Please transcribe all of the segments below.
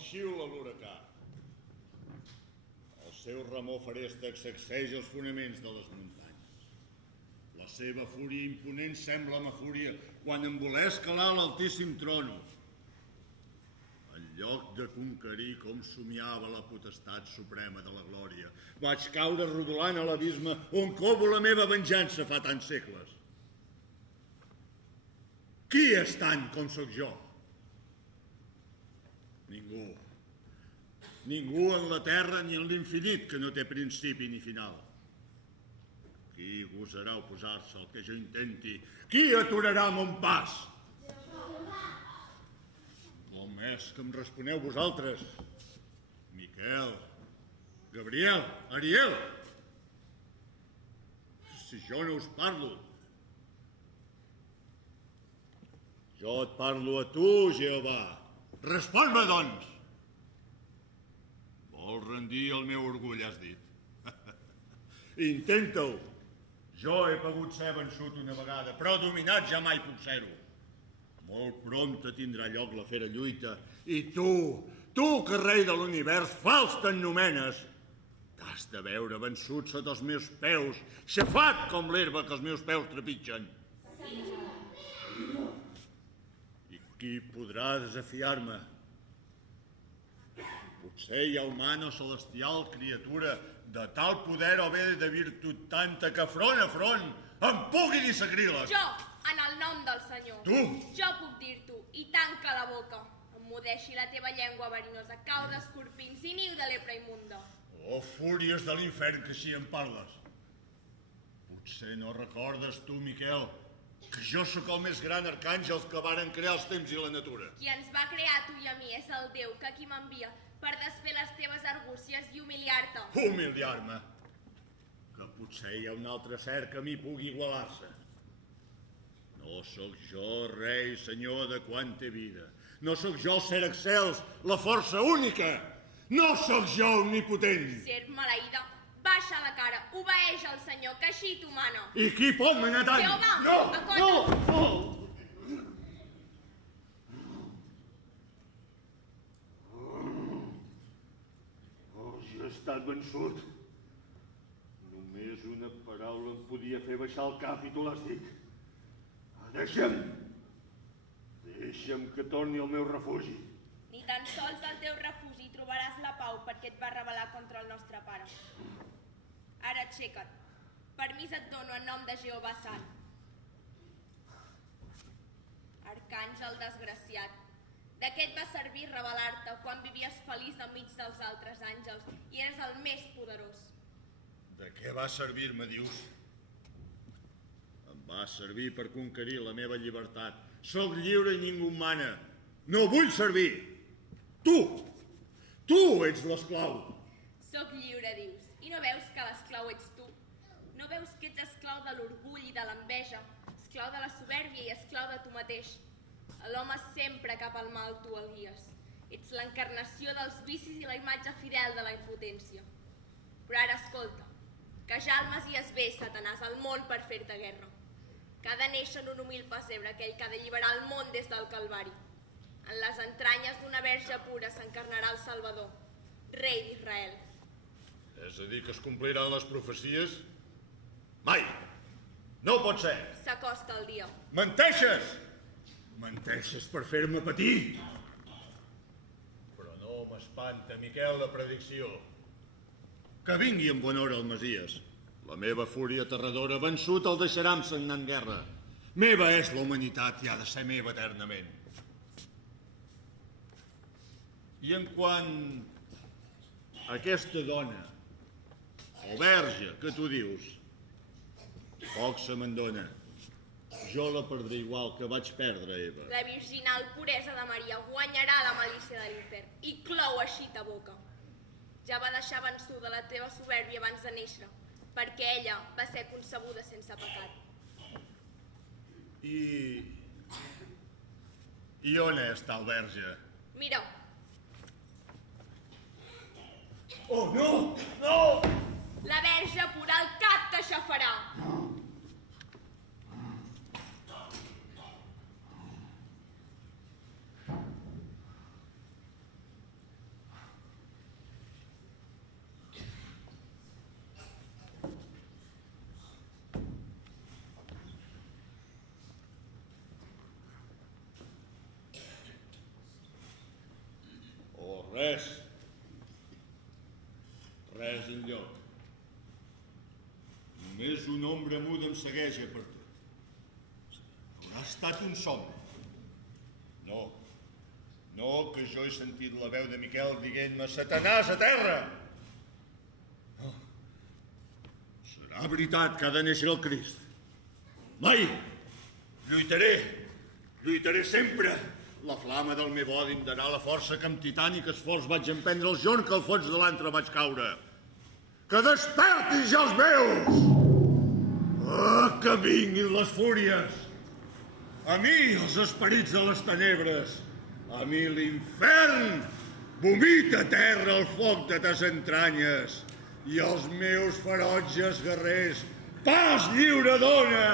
xiula l'huracà. El seu remor ferèstec sacseja els fonaments de les muntanyes. La seva fúria imponent sembla ma fúria quan em voler escalar l'altíssim trono. En lloc de conquerir com somiava la potestat suprema de la glòria, vaig caure rodolant a l'abisme on covo la meva venjança fa tants segles. Qui és tant com sóc jo? Ningú. Ningú en la terra ni en l'infinit que no té principi ni final. Qui gosarà oposar-se al que jo intenti? Qui aturarà mon pas? Com és que em responeu vosaltres? Miquel, Gabriel, Ariel. Si jo no us parlo. Jo et parlo a tu, Jehovà. Respon-me, doncs. Vols rendir el meu orgull, has dit. Intenta-ho. Jo he pogut ser vençut una vegada, però dominat ja mai puc ser-ho. Molt prompte tindrà lloc la fera lluita. I tu que rei de l'univers fals t'ennomenes, t'has de veure vençut sota els meus peus, xafat com l'herba que els meus peus trepitgen. I qui podrà desafiar-me? Potser hi ha humana o celestial criatura de tal poder o bé de virtut tanta que front a front em pugui dissagrir-la. Jo, en el nom del Senyor. Tu? Jo puc dir-t'ho, i tanca la boca. Emmudeixi la teva llengua verinosa, cau d'escorpins i niu de lepra immunda. Oh, fúries de l'infern, que així em parles. Potser no recordes tu, Miquel, que jo sóc el més gran arcàngel que varen crear els temps i la natura. Qui ens va crear tu i a mi és el Déu que aquí m'envia per desfer les teves argúcies i humiliar-te. Humiliar-me? Que potser hi ha un altre ser que a mi pugui igualar-se. No sóc jo, rei, senyor de quan té vida. No sóc jo el ser excels, la força única. No sóc jo omnipotent. Serp maleïda, baixa la cara, obeeix al Senyor, que així t'ho mana. I qui pot manar tant? Jehovà, no, acota't. no. Jo he estat vençut. Només una paraula em podia fer baixar el cap i tu l'has dit. Deixa'm que torni al meu refugi. Ni tan sols al teu refugi trobaràs la pau perquè et va rebel·lar contra el nostre pare. Ara aixeca't. Permís et dono en nom de Jehovà Sant. Arcàngel desgraciat, de què et va servir rebel·lar-te quan vivies feliç enmig dels altres àngels i eres el més poderós? De què va servir-me, dius? Em va servir per conquerir la meva llibertat. Soc lliure i ningú em mana. No vull servir. Tu ets l'esclau. Soc lliure, dius, i no veus que l'esclau ets tu? No veus que ets esclau de l'orgull i de l'enveja, esclau de la supèrbia i esclau de tu mateix? A l'home sempre cap al mal tu el guies. Ets l'encarnació dels vicis i la imatge fidel de la impotència. Però ara escolta, que ja el Messies ve, Satanàs, al món per fer-te guerra. Que ha de néixer en un humil pessebre aquell que ha d'alliberar el món des del Calvari. En les entranyes d'una verge pura s'encarnarà el Salvador, rei d'Israel. És a dir, que es compliran les profecies? Mai! No pot ser! S'acosta el dia. Menteixes! Menteixes per fer-me patir! Però no m'espanta, Miquel, la predicció. Que vingui en bona hora el Messies. La meva fúria aterradora vençut el deixarà amb sagnant guerra. Meva és la humanitat i ha de ser meva eternament. I en quant a aquesta dona, o verge, que tu dius, poc se me'n dona. Jo la perdré igual que vaig perdre Eva. La virginal puresa de Maria guanyarà la malícia de l'infern i clou així ta boca. Ja va deixar vençuda la teva supèrbia abans de néixer, perquè ella va ser concebuda sense pecat. I on està el verge? Mira. Oh, no! No! La verge pura el cap t'aixafarà. Res. Res enlloc. Només una ombra muda em segueix per tot. Haurà estat un somni. No, que jo he sentit la veu de Miquel dient-me Satanàs a terra. No. Serà veritat que ha de néixer el Crist. Mai! Lluitaré sempre. La flama del meu odi em darà la força que amb titànic esforç vaig emprendre el jorn que al fons de l'antre vaig caure. Que despertin ja els meus! Que vinguin les fúries! A mi els esperits de les tenebres! A mi l'infern! Vomita a terra el foc de tes entranyes i els meus ferotges guerrers pas lliure dona!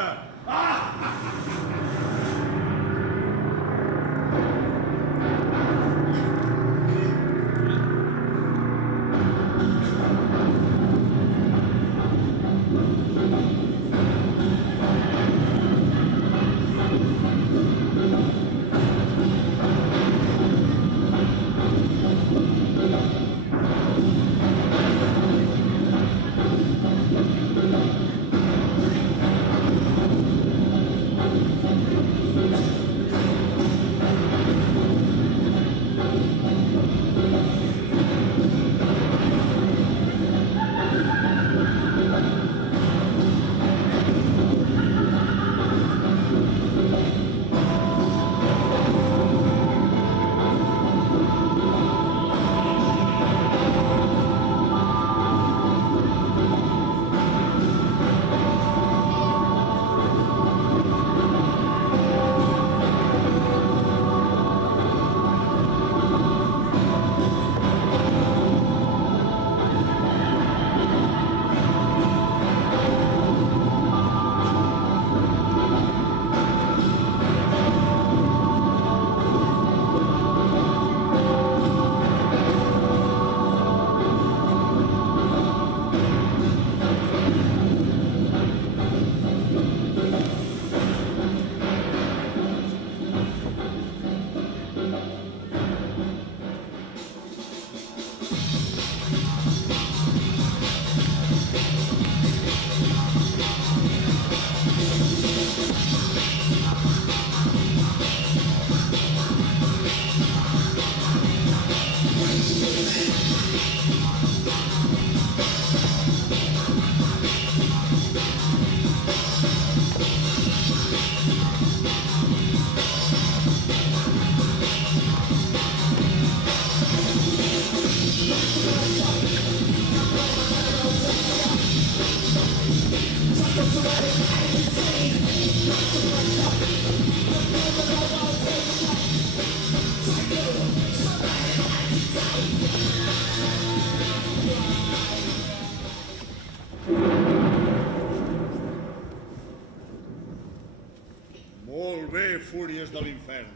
Molt bé, fúries de l'infern.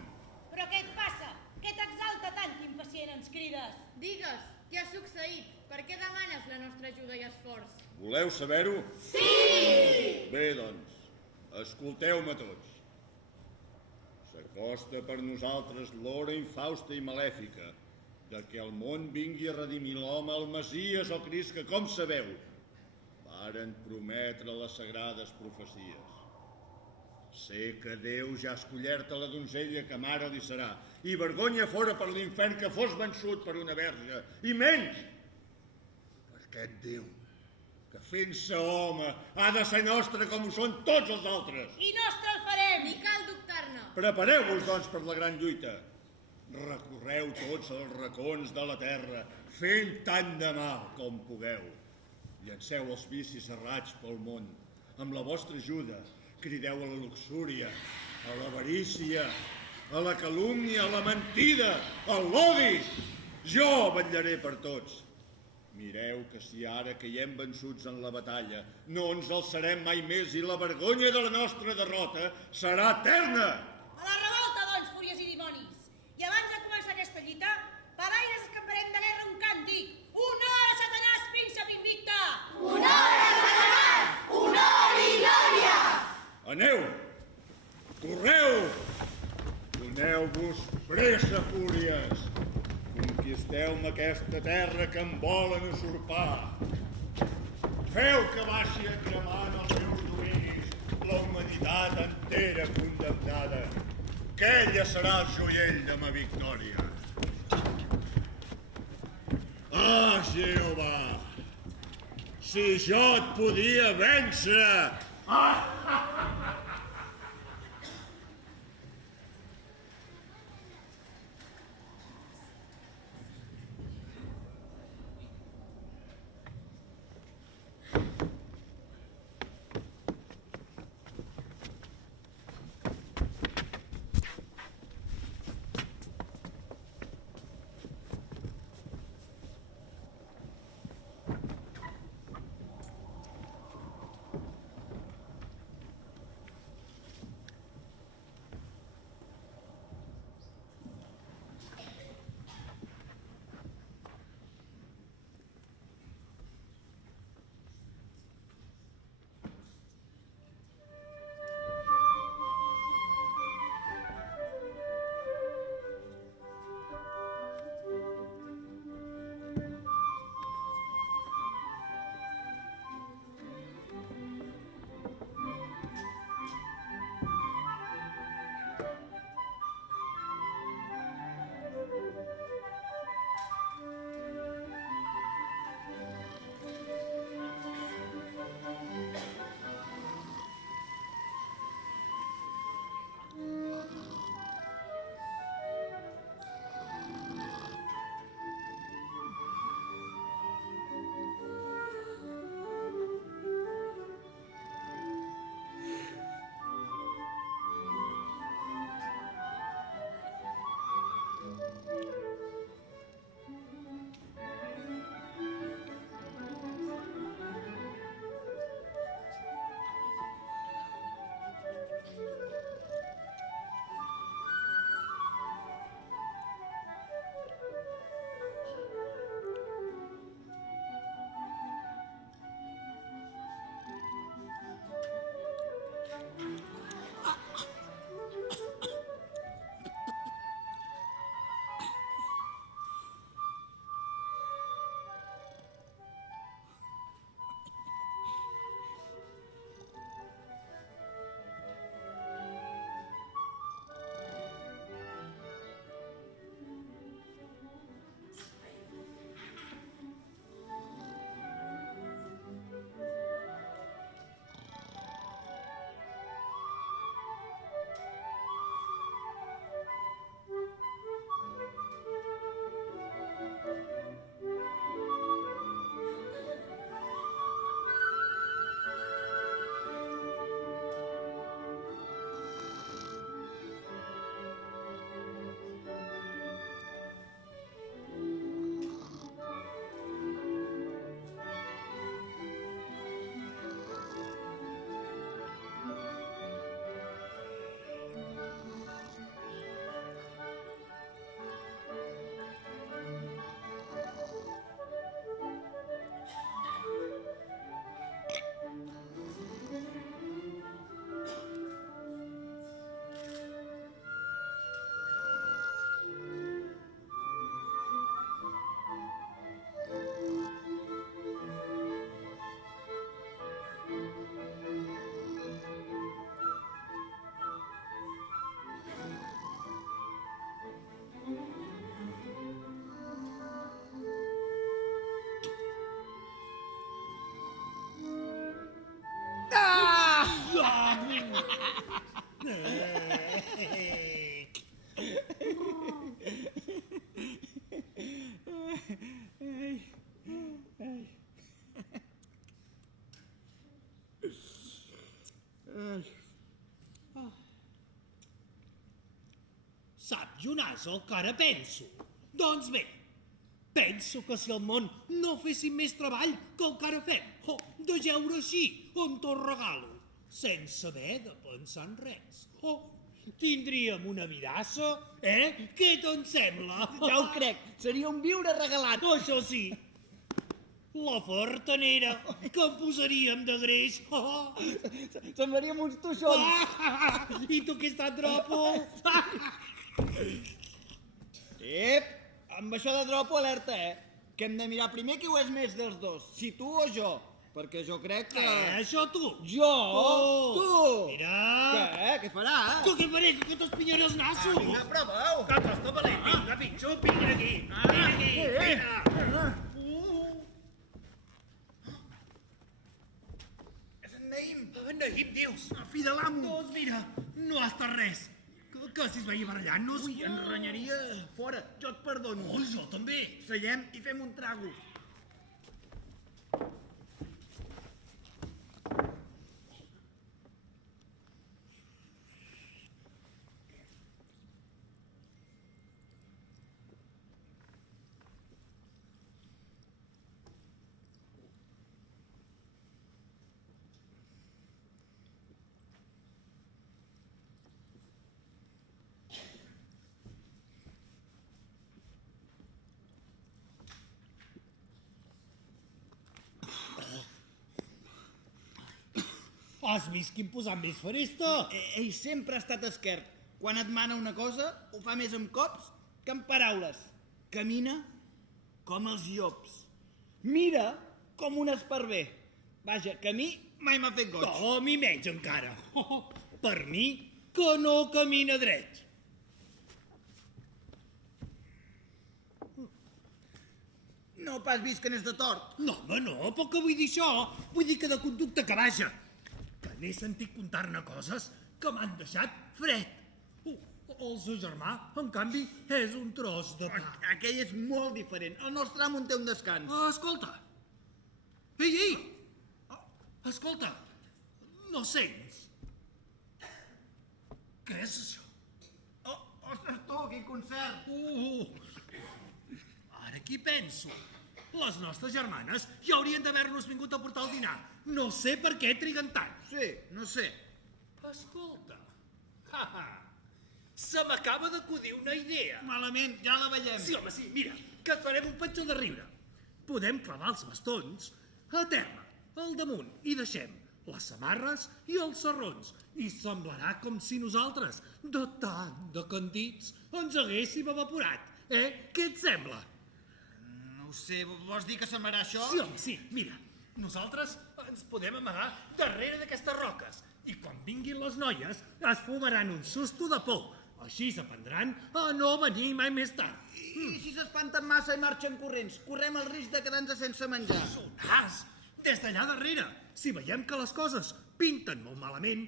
Però què et passa? Què t'exalta tant que impacient ens crides? Digues, què ha succeït? Per què demanes la nostra ajuda i esforç? Voleu saber-ho? Sí! Bé, doncs, escolteu-me tots. S'acosta per nosaltres l'hora infausta i malèfica de que el món vingui a redimir l'home, el Messies o Crist, que, com sabeu, varen prometre les sagrades profecies. Sé que Déu ja ha escollert a la donzella que mare li serà, i vergonya fora per l'infern que fos vençut per una verge, i menys per aquest Déu, que fent-se home ha de ser nostre com ho són tots els altres. I nostre el farem! Ni cal dubtar-ne. Prepareu-vos, doncs, per la gran lluita. Recorreu tots els racons de la terra, fent tant de mal com pugueu. Llanceu els vicis errats pel món. Amb la vostra ajuda, crideu a la luxúria, a l'avarícia, a la calúmnia, a la mentida, a l'odi. Jo vetllaré per tots. Mireu que si ara que hi hem vençuts en la batalla no ens alçarem mai més i la vergonya de la nostra derrota serà eterna. A la revolta, doncs, fúries i dimonis! I abans de començar aquesta lluita, per aires escamparem de guerra un càntic. Honor a Satanàs, príncep invicte! Honor a Satanàs! Honor i glòria! Aneu! Correu! Doneu-vos pressa, fúries! Conquisteu esteu-me aquesta terra que em volen usurpar. Feu que baixi a cremar en els seus dominis la humanitat entera condemnada, que ella serà el joiell de ma victòria. Ah, Jehovà, si jo et podia vèncer! Sap, Jonàs, el que ara penso? Doncs bé, penso que si al món no féssim més treball que el que ara fem, de jeure així, on tot regalo, sense haver de pensar en res, tindríem una vidassa, Què te'n sembla? Ja ho crec, seria un viure regalat. Això sí, la fartanera, que en posaríem de greix. Semblaríem uns toixons. I tu que estàs dropo? Ep, amb això de dropo alerta, que hem de mirar primer qui ho és més dels dos, si tu o jo, perquè jo crec que... Això tu! Jo? Tu! Mira! Què faràs? Tu què faré? Que t'espinyaré els nassos! Vinga, proveu! Que costa valent, vinga, pinxo, vinga aquí! Vinga aquí, vinga! És en Naïm! En Naïm, dius? Fill de l'amo! Doncs mira, no ha estat res. Que si es veia barallant-nos... Ui, en renyaria fora. Jo et perdono. Ui, jo també. Seiem i fem un trago. Has vist quin posat més faresta? Ell sempre ha estat esquert. Quan et mana una cosa, ho fa més amb cops que amb paraules. Camina com els llops. Mira com un esparver. Vaja, que a mi mai m'ha fet goig. Com i menys encara. Per mi, que no camina dret. No pas vist que n'és de tort. No, home, no, però què vull dir això? Vull dir que de conducta que vaja. Que n'he sentit contar-ne coses que m'han deixat fred. El seu germà, en canvi, és un tros de pa. Aquell és molt diferent. El nostre amo en té un descans. Escolta. Ei! Escolta. No sents? Què és això? Ostres, tu, quin concert! Ara aquí penso. Les nostres germanes ja haurien d'haver-nos vingut a portar el dinar. No sé per què triguen tant. Sí, no sé. Escolta. Se m'acaba d'acudir una idea. Malament, ja la veiem. Sí, home, sí, mira, que et farem un petjó de riure. Podem clavar els bastons a terra, al damunt, i deixem les samarres i els sarrons. I semblarà com si nosaltres, de tant de candits, ens haguéssim evaporat. Què et sembla? No ho sé, vols dir que semblarà això? Sí, home, sí, mira, nosaltres ens podem amagar darrere d'aquestes roques i quan vinguin les noies es fumaran un susto de por. Així s'aprendran a no venir mai més tard. I si s'espanten massa i marxen corrents? Correm el risc de quedar-nos sense menjar. Sonàs! Des d'allà darrere, si veiem que les coses pinten molt malament,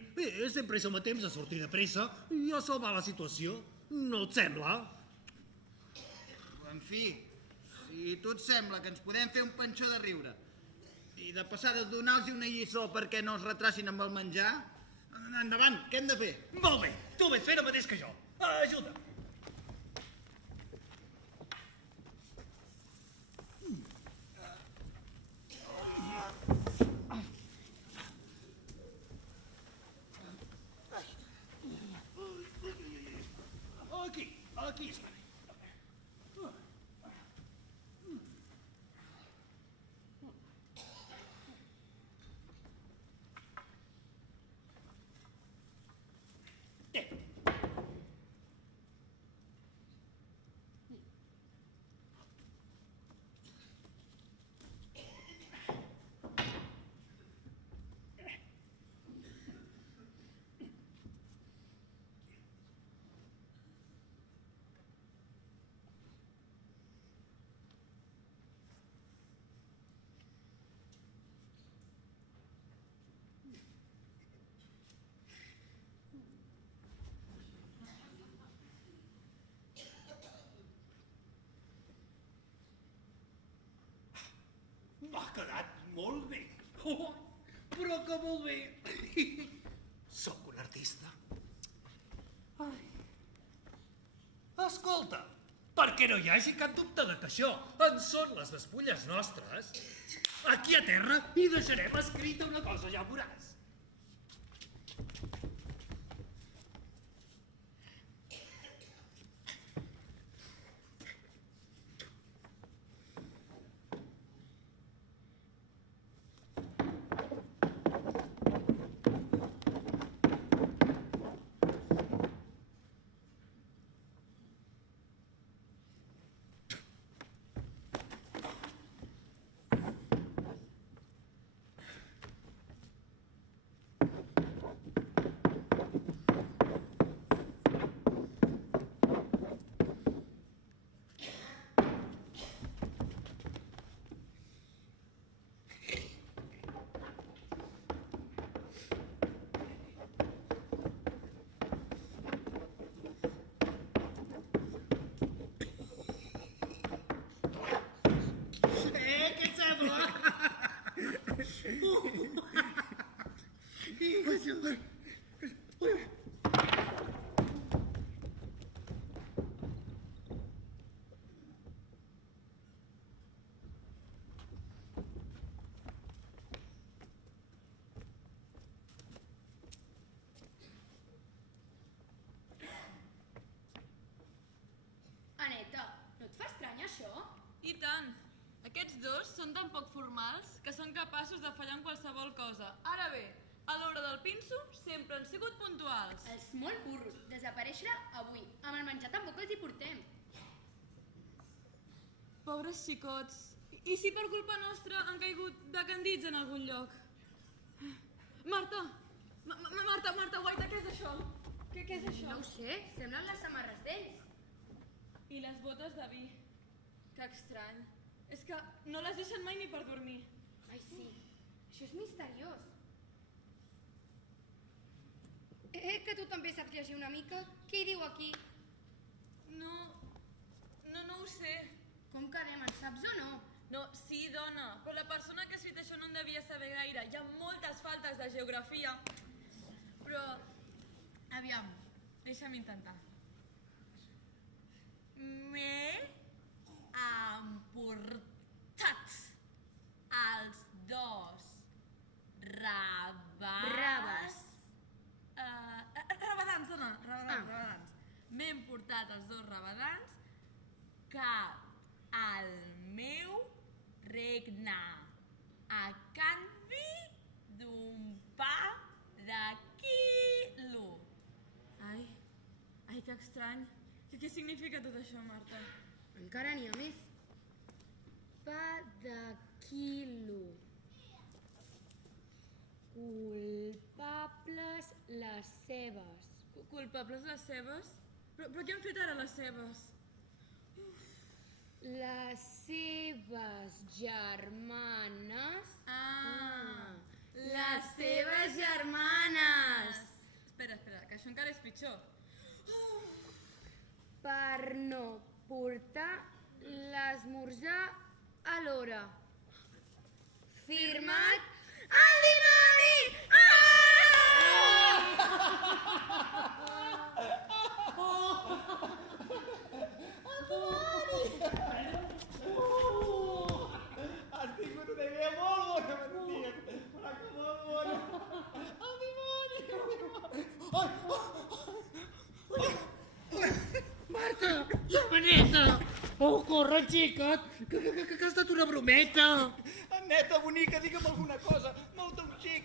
sempre hi som a temps de sortir de pressa i a salvar la situació. No et sembla? En fi, si tu et sembla que ens podem fer un panxó de riure i de passada donar-los una lliçó perquè no es retracin amb el menjar, endavant, què hem de fer? Molt bé, tu ves fer el mateix que jo. Ajuda. Aquí està bé. M'ha quedat molt bé. Però que molt bé. Sóc un artista. Escolta, perquè no hi hagi cap dubte de que això en són les despulles nostres, aquí a terra hi deixarem escrita una cosa, ja veuràs. Aneta, no et fa estrany això? I tant! Aquests dos són tan poc formals que són capaços de fallar en qualsevol cosa. Ara bé, a l'hora del pinso sempre han sigut puntuals. Els molt burros, desaparèixer avui. Amb el menjar tampoc els hi portem. Pobres xicots. I si per culpa nostra han caigut de candits en algun lloc? Marta! Marta, guaita, què és això? Què és això? No ho sé, semblen les samarres d'ells. I les botes de vi. Que estrany. És que no les deixen mai ni per dormir. Ai, sí, això és misteriós. Que tu també saps llegir una mica? Què hi diu aquí? No ho sé. Com quedem, en saps o no? No, sí, dona, però la persona que ha escrit això no en devia saber gaire. Hi ha moltes faltes de geografia. Però, aviam, deixa'm intentar. M'he emportat els dos Raves. Rabadans, dona, rabadans. M'he emportat els dos rabadans cap al meu regne a canvi d'un pa de quilo. Ai, que estrany. Què significa tot això, Marta? Encara n'hi ha més. Pa de quilo. Culpables les cebes. Culpables les cebes? Però què han fet ara les cebes? Les seves germanes... Les seves germanes! Espera, que això encara és pitjor. Per no portar l'esmorzar a l'hora. Firmat el dimoni! Has tingut una idea molt bona, Matías. Però que molt bona. El dimoni! Marta! Germaneta! Oh, corre, xica't! Que ha estat una brometa! Neta, bonica, digue'm alguna cosa. Mou-te un xic.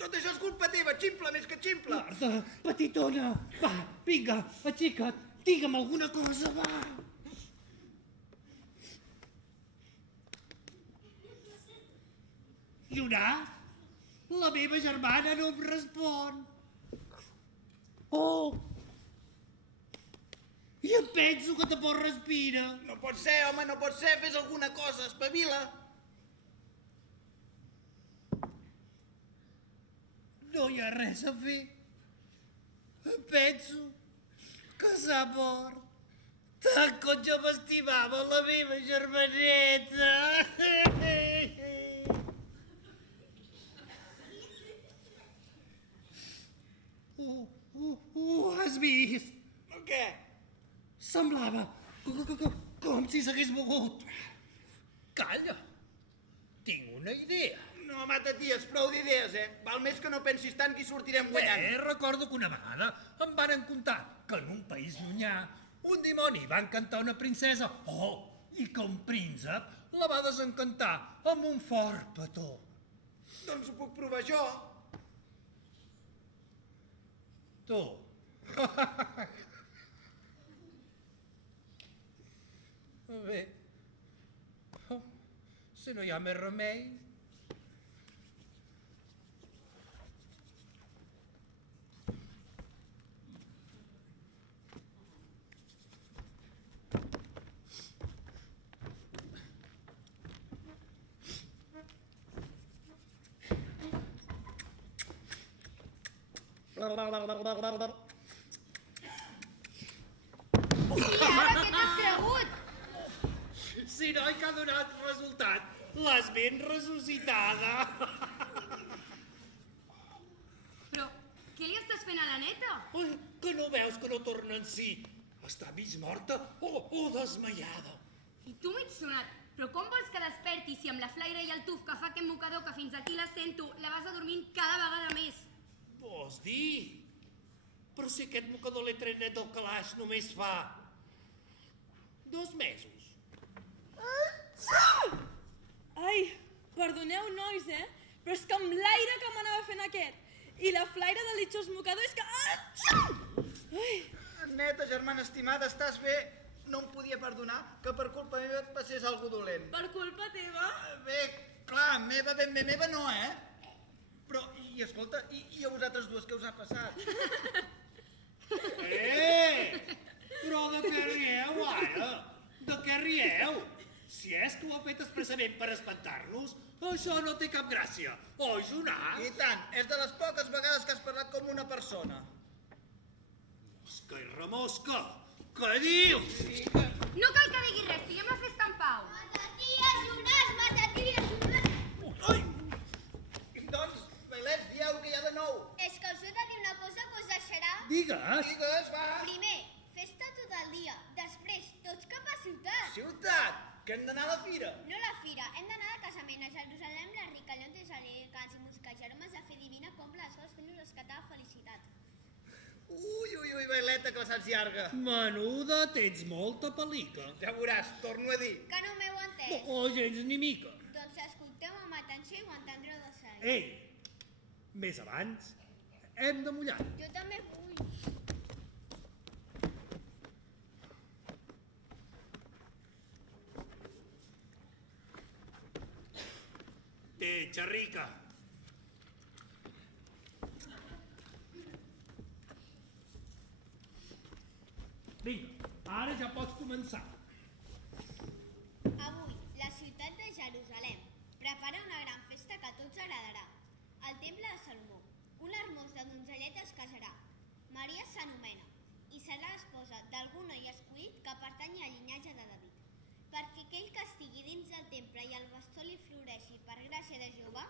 Tot això és culpa teva, ximple més que ximple. Marta, petitona! Va, vinga, aixeca't! Digue'm alguna cosa, va! Jonàs, la meva germana no em respon. Oh! I em penso que tampoc respira. No pot ser, home, no pot ser. Fes alguna cosa, espavila. No hi ha res a fer. Em penso que s'ha mort. Tant com jo m'estimava la meva germaneta. Ho has vist? El què? Semblava com si s'hagués mogut. Calla, tinc una idea. No, mata, ties, prou d'idees, Val més que no pensis tant que hi sortirem guanyant. Recordo que una vegada em varen contar que en un país llunyà un dimoni va encantar una princesa, i que un príncep la va desencantar amb un fort petó. Doncs ho puc provar jo. Tu. Bé, si no hi ha més remei... I ara què t'has cregut? Si no hi ha donat resultat, l'has ben ressuscitada. Ai, que no veus que no torna en si? Està mig morta o desmaiada? I tu mig sonat. Però com vols que desperti si amb la flaire i el tuf que fa aquest mocador que fins aquí la sento, la vas adormint cada vegada més? Vols dir? Però si aquest mocador l'he tret net del calaix només fa 2 mesos. Ai, perdoneu, nois, però és que amb l'aire que m'anava fent aquest i la flaire del litxós mocador és que... Ai, Neta, germana estimada, estàs bé? No em podia perdonar que per culpa meva et passés algú dolent. per culpa teva? Bé, clar, meva, ben bé meva no, Però, i escolta, i a vosaltres dues què us ha passat? Però de què rieu, ara? De què rieu? Si és que ho ha fet expressament per espantar-nos, això no té cap gràcia. Oi, Jonàs? I tant, és de les poques vegades que has parlat com una persona. Mosca i remosca, què dius? No cal que diguis res, tinguem la festa en pau. Mataties, Jonàs, mataties, Jonàs. Ai! Doncs, Bailets, dieu que hi ha de nou. És que us he de dir una cosa que us deixarà. Digues. Digues, va. Primer, festa tot el dia. Després, tots cap a ciutat. Ciutat, que hem d'anar a la fira. No a la fira, hem d'anar de casament a Jerusalem, la ricallons, cants i música, Jeromes de fer divina, compra les coses fent-nos escatar felicitat. Ui, Baileta, que la saps llarga. Menuda, tens molta pel·lica. Ja veuràs, torno a dir. Que no m'heu entès? O gens ni mica. Doncs escolteu amb atenció i ho entendreu de seguida. Ei, més abans, hem de mullar. Jo també vull. Té, xerrica. Vinga, ara ja pots començar. Avui, la ciutat de Jerusalem prepara una gran festa que a tots agradarà. El temple de Salomó, un hermós de donzellet es casarà. Maria s'anomena i serà esposa d'algun noi escollit que pertanyi al llinatge de David. Perquè aquell que estigui dins del temple i el bastó li floreixi per gràcia de Jehovà,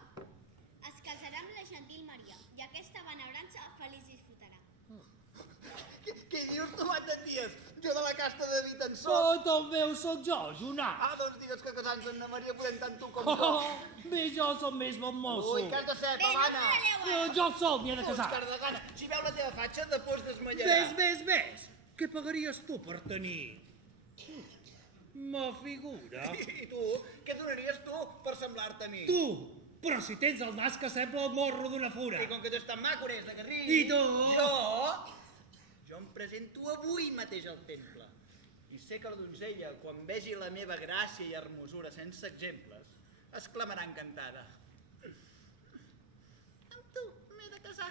es casarà amb la gentil Maria i aquesta benaurança feliç disfrutarà. Què dius tu, mataties? Jo de la casta de David en soc. També ho soc jo, Jonàs. Doncs digues que casant-se amb na Maria podem tant tu com jo. Bé, jo som més bon mosso. Ui, que has de ser, Bé, no pavana. parleu Jo sol m'hi he de Fots, casar. cardegana. Si veu la teva fatxa, després desmallarà. Ves. Què pagaries tu per tenir? Ma figura. I tu? Què donaries tu per semblar-te a mi? Tu, però si tens el nas que sembla el morro d'una fura. I com que tu ets tan maco, eres de Garrí. I tu? Jo em presento avui mateix al temple. I sé que la donzella, quan vegi la meva gràcia i hermosura sense exemples, exclamarà encantada. Amb tu m'he de casar.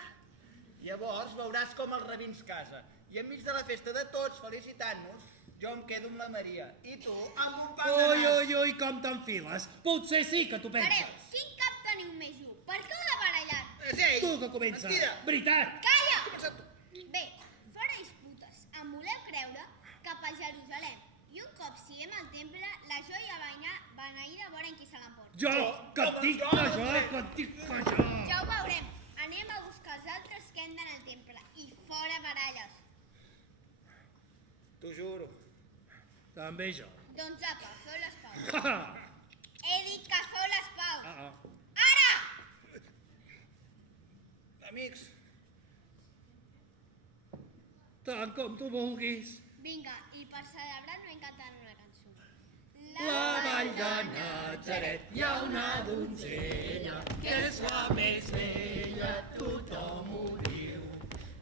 Llavors veuràs com el rabí ens casa. I enmig de la festa de tots, felicitant-nos, jo em quedo amb la Maria. I tu, amb un pam de nas. Ui, com t'enfiles. Potser sí que t'ho Pareu, penses. quin cap teniu més ju? Per què heu de barallar? És ell. Tu que comença. Mentida. Veritat. Calla! Comença tu. Bé, fareis putes, em voleu creure cap a Jerusalem. I un cop siguem al temple, la joia beneïda veurem qui se l'emporta. Jo, que et dic que jo. Ja ho veurem. Anem a buscar els altres que hem d'anar al temple. I fora baralles. T'ho juro. També jo. Doncs apa, feu les paus. He dit que feu les paus. Ah. Ara! Amics, Tant com tu vulguis. Vinga, i per celebrar no hem cantat una cançó. La vall de Natzaret hi ha una donzella que és la més bella, tothom ho diu.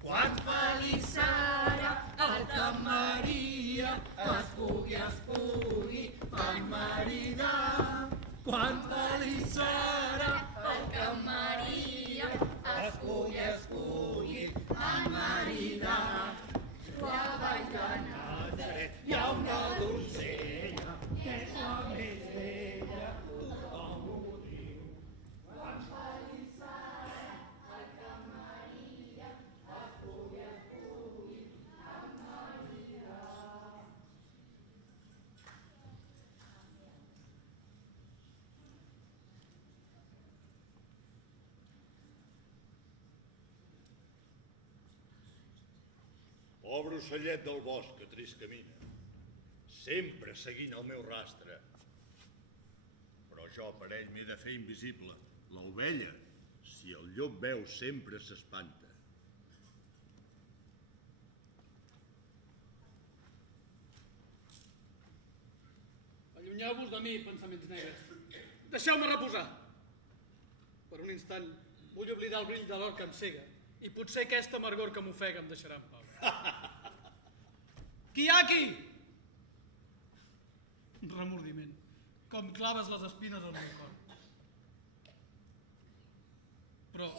Quan feliç serà el que Maria es pugui enmaridar. Quan feliç serà el que Maria es pugui enmaridar. La vall de Natzaret hi ha una donzella que és la més bella, tothom ho diu. Quan feliç serà el que Maria es pugui enmaridar. Pobre ocellet del bosc que trist camina, sempre seguint el meu rastre. Però jo per ell m'he de fer invisible. L'ovella, si el llop veu, sempre s'espanta. Allunyeu-vos de mi, pensaments negres. Deixeu-me reposar. Per un instant vull oblidar el brill de l'or que em cega i potser aquesta amargor que m'ofega em deixarà en pau. Qui hi ha aquí? Un remordiment, com claves les espines al meu cor. Però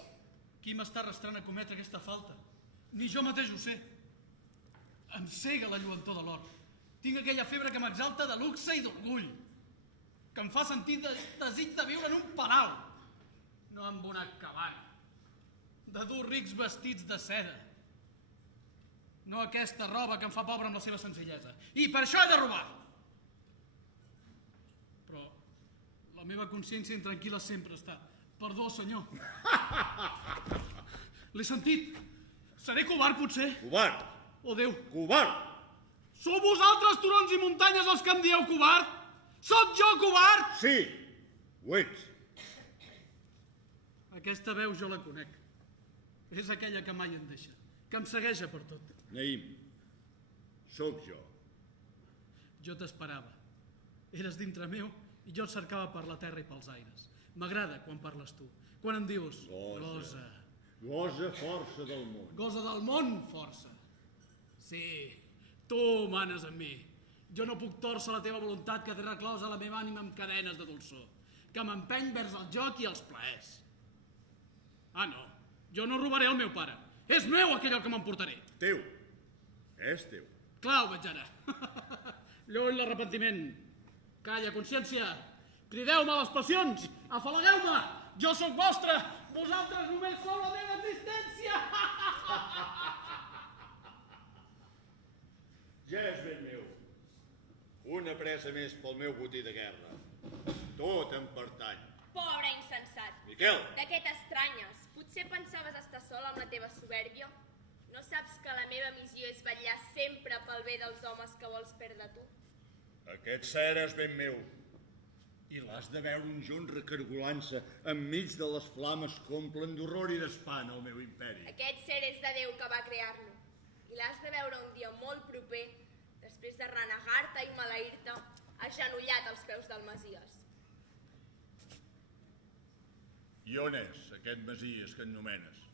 qui m'està arrastrant a cometre aquesta falta? Ni jo mateix ho sé. Em cega la lluentor de l'or. Tinc aquella febre que m'exalta de luxe i d'orgull, que em fa sentir desig de viure en un palau, no en una cabana, de dur rics vestits de seda. No aquesta roba que em fa pobre amb la seva senzillesa. I per això he de robar! Però la meva consciència intranquil·la sempre està. Perdó, senyor. L'he sentit. Seré covard, potser? Covard! Oh, Déu. Covard! Sou vosaltres, turons i muntanyes, els que em dieu covard? Sóc jo covard? Sí, ho ets. Aquesta veu jo la conec. És aquella que mai em deixa, que em segueix per tot. Naïm, sóc jo. Jo t'esperava. Eres dintre meu i jo et cercava per la terra i pels aires. M'agrada quan parles tu, quan em dius gosa. Gosa força del món. Gosa del món, força. Sí, tu manes en mi. Jo no puc tòrcer la teva voluntat que té reclosa la meva ànima amb cadenes de dolçor, que m'empeny vers el joc i els plaers. Ah, no, jo no robaré el meu pare. És meu aquell al que m'emportaré. Teu. És teu. Clar, ho veig ara. Lluny l'arrepentiment. Calla, consciència. Crideu-me a les passions. Afalagueu-me. Jo sóc vostre. Vosaltres només sou la meva existència. Ja és ben meu. Una presa més pel meu botí de guerra. Tot em pertany. Pobre insensat. Miquel! De què t'estranyes? Potser pensaves estar sol amb la teva soberbia? No saps que la meva missió és vetllar sempre pel bé dels homes que vols perdre tu? Aquest ser és ben meu. I l'has de veure un junt recargolant-se enmig de les flames que omplen d'horror i d'espant el meu imperi. Aquest ser és de Déu que va crear-lo. I l'has de veure un dia molt proper, després de renegar-te i maleir-te, agenollat als peus del Messies. I on és aquest Messies que anomenes?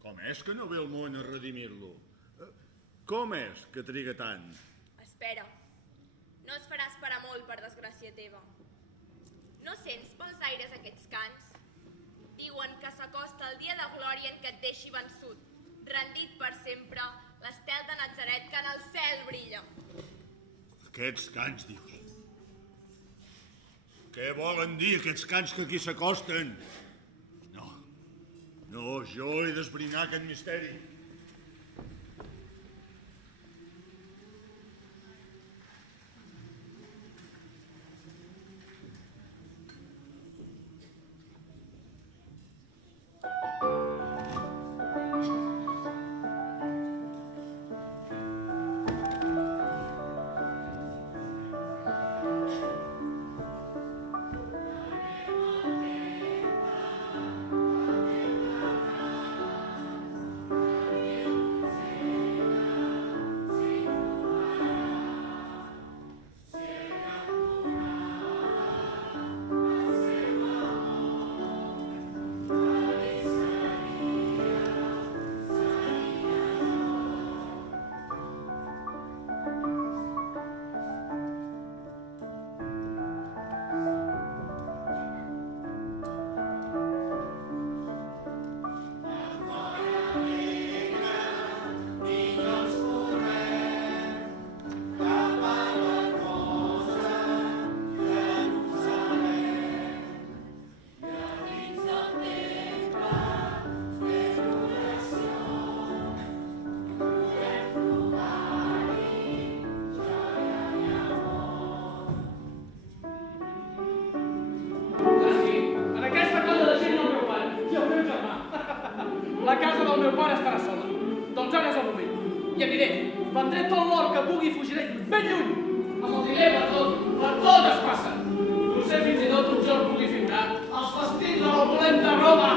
Com és que no ve el món a redimir-lo? Com és que triga tant? Espera, no es farà esperar molt per desgràcia teva. No sents pels aires aquests cants? Diuen que s'acosta el dia de glòria en què et deixi vençut, rendit per sempre, l'estel de Natzaret que en el cel brilla. Aquests cants, dius? Què volen dir aquests cants que aquí s'acosten? No, jo he d'esbrinar aquest misteri. i aniré. Prendré tot l'or que pugui i fugiré ben lluny. Amb el diner per tot es passa. Potser fins i tot un jorn pugui figurar els festins de l'opulenta Roma.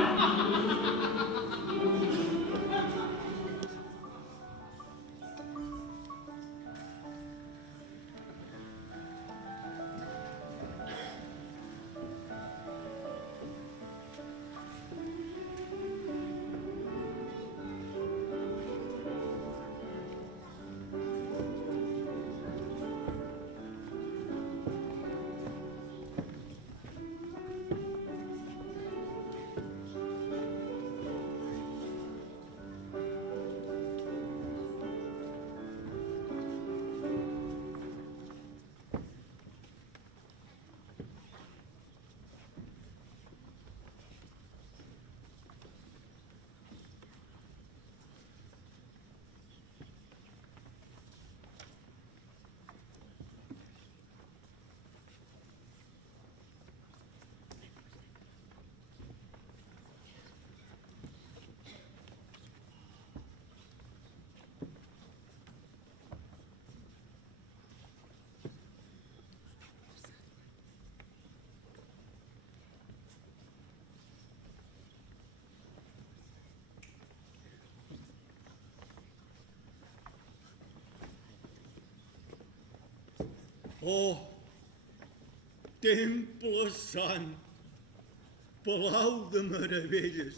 Oh, temple sant, palau de meravelles,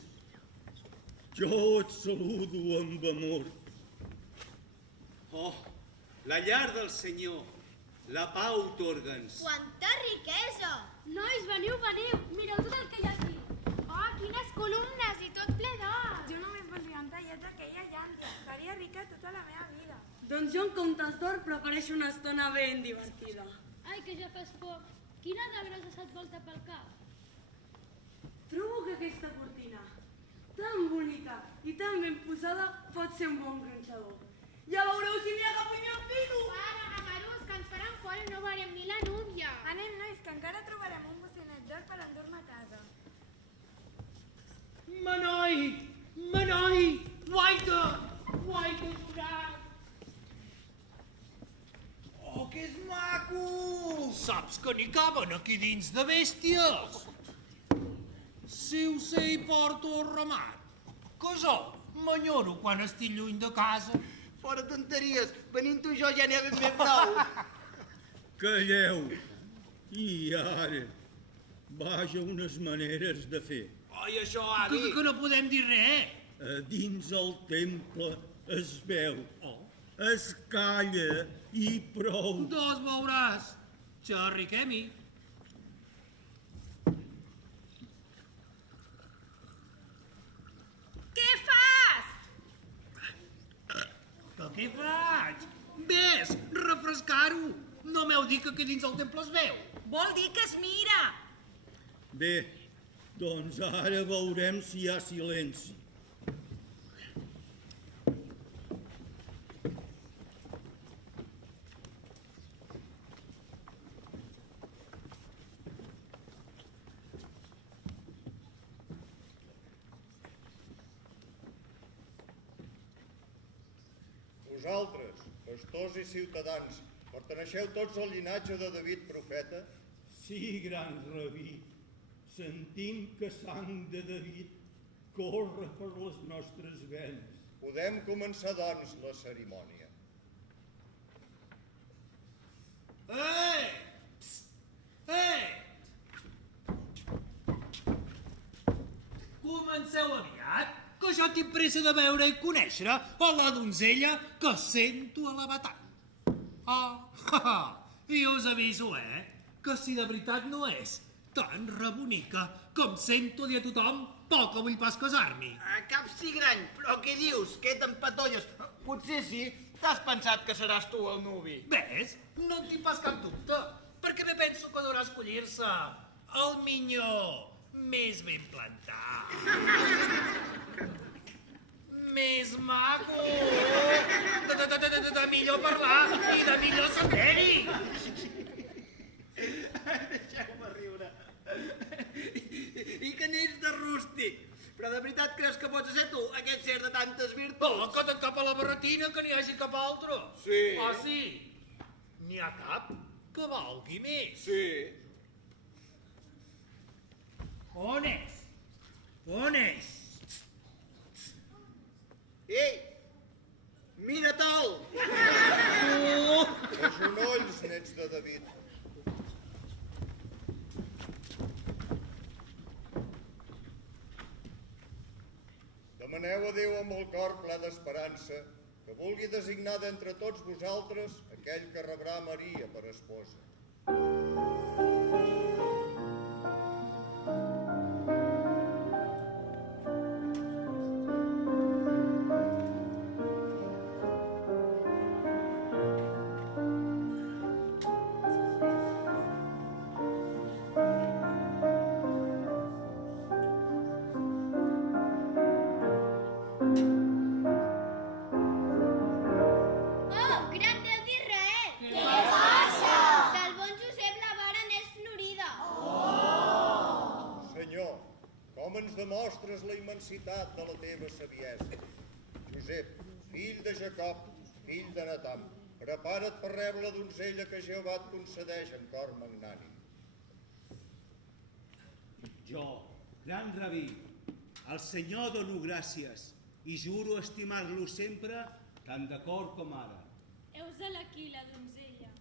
jo et saludo amb amor. Oh, la llar del Senyor, la pau t'òrgans. Quanta riquesa! Nois, veniu, mireu tot el que hi ha aquí. Oh, quines columnes i tot ple d'or! Jo només voldria un tallet d'aquella llàntia. Faria rica tota la meva vida. Doncs jo en comptes d'or prefereixo una estona ben divertida. Ai, que ja fas por. Quina de grossa se't volta pel cap? Trobo que aquesta cortina, tan bonica i tan ben posada, pot ser un bon gronxador. Ja veureu si m'hi agafo i m'hi empino! Para, gamarús, que ens faran fora i no veurem ni la núvia. Anem, nois, que encara trobarem un bocinet d'or per endur-me a casa. Manoi, guaita, jurat. Oh, que és maco! Saps que n'hi caben aquí dins de bèsties? Si ho sé i porto el ramat. Que jo m'enyoro quan estic lluny de casa. Fora tonteries, venint-ho jo ja n'hi ha ben prou. Calleu. I ara, vaja unes maneres de fer. Ai, això, avi. Que no podem dir res. A dins el temple es veu, es calla i prou. Dos veuràs. Xerriquem-hi. Què fas? Que què faig? Ves, refrescar-ho. No m'heu dit que aquí dins el temple es veu. Vol dir que es mira. Bé, doncs ara veurem si hi ha silenci. Vosaltres, pastors i ciutadans, perteneixeu tots al llinatge de David profeta? Sí, gran rabí, sentim que sang de David corre per les nostres venes. Podem començar, doncs, la cerimònia. Ei! Ei! Comenceu aviat, que jo tinc pressa de veure i conèixer a la donzella que sento a la batalla. I us aviso, que si de veritat no és tan rebonica com sento dir a tothom, poc vull pas casar-m'hi. Cap cigrany, però què dius? Què t'empatolles? Potser sí, t'has pensat que seràs tu el nuvi. Ves? No en tinc pas cap dubte, perquè me penso que haurà escollir-se el minyó més ben plantat. Més maco, de millor parlar i de millor saber-hi. Deixeu-me riure. I que n'ets de rústic. Però de veritat creus que pots ser tu, aquest ser de tantes virtuts? No, que cap a la barretina, que n'hi hagi cap altre. Sí. Ah, sí? N'hi ha cap que valgui més. Sí. On és? On és? Ei! Mira te'l! Els genolls, nets de David. Demaneu a Déu amb el cor ple d'esperança que vulgui designar d'entre tots vosaltres aquell que rebrà Maria per esposa. Demostres la immensitat de la teva saviesa. Josep, fill de Jacob, fill de Natam, prepara't per rebre la donzella que Jehovà et concedeix amb cor magnànim. Jo, gran rabí, al Senyor dono gràcies i juro estimar-lo sempre tant de cor com ara. Heus-la aquí, la donzella.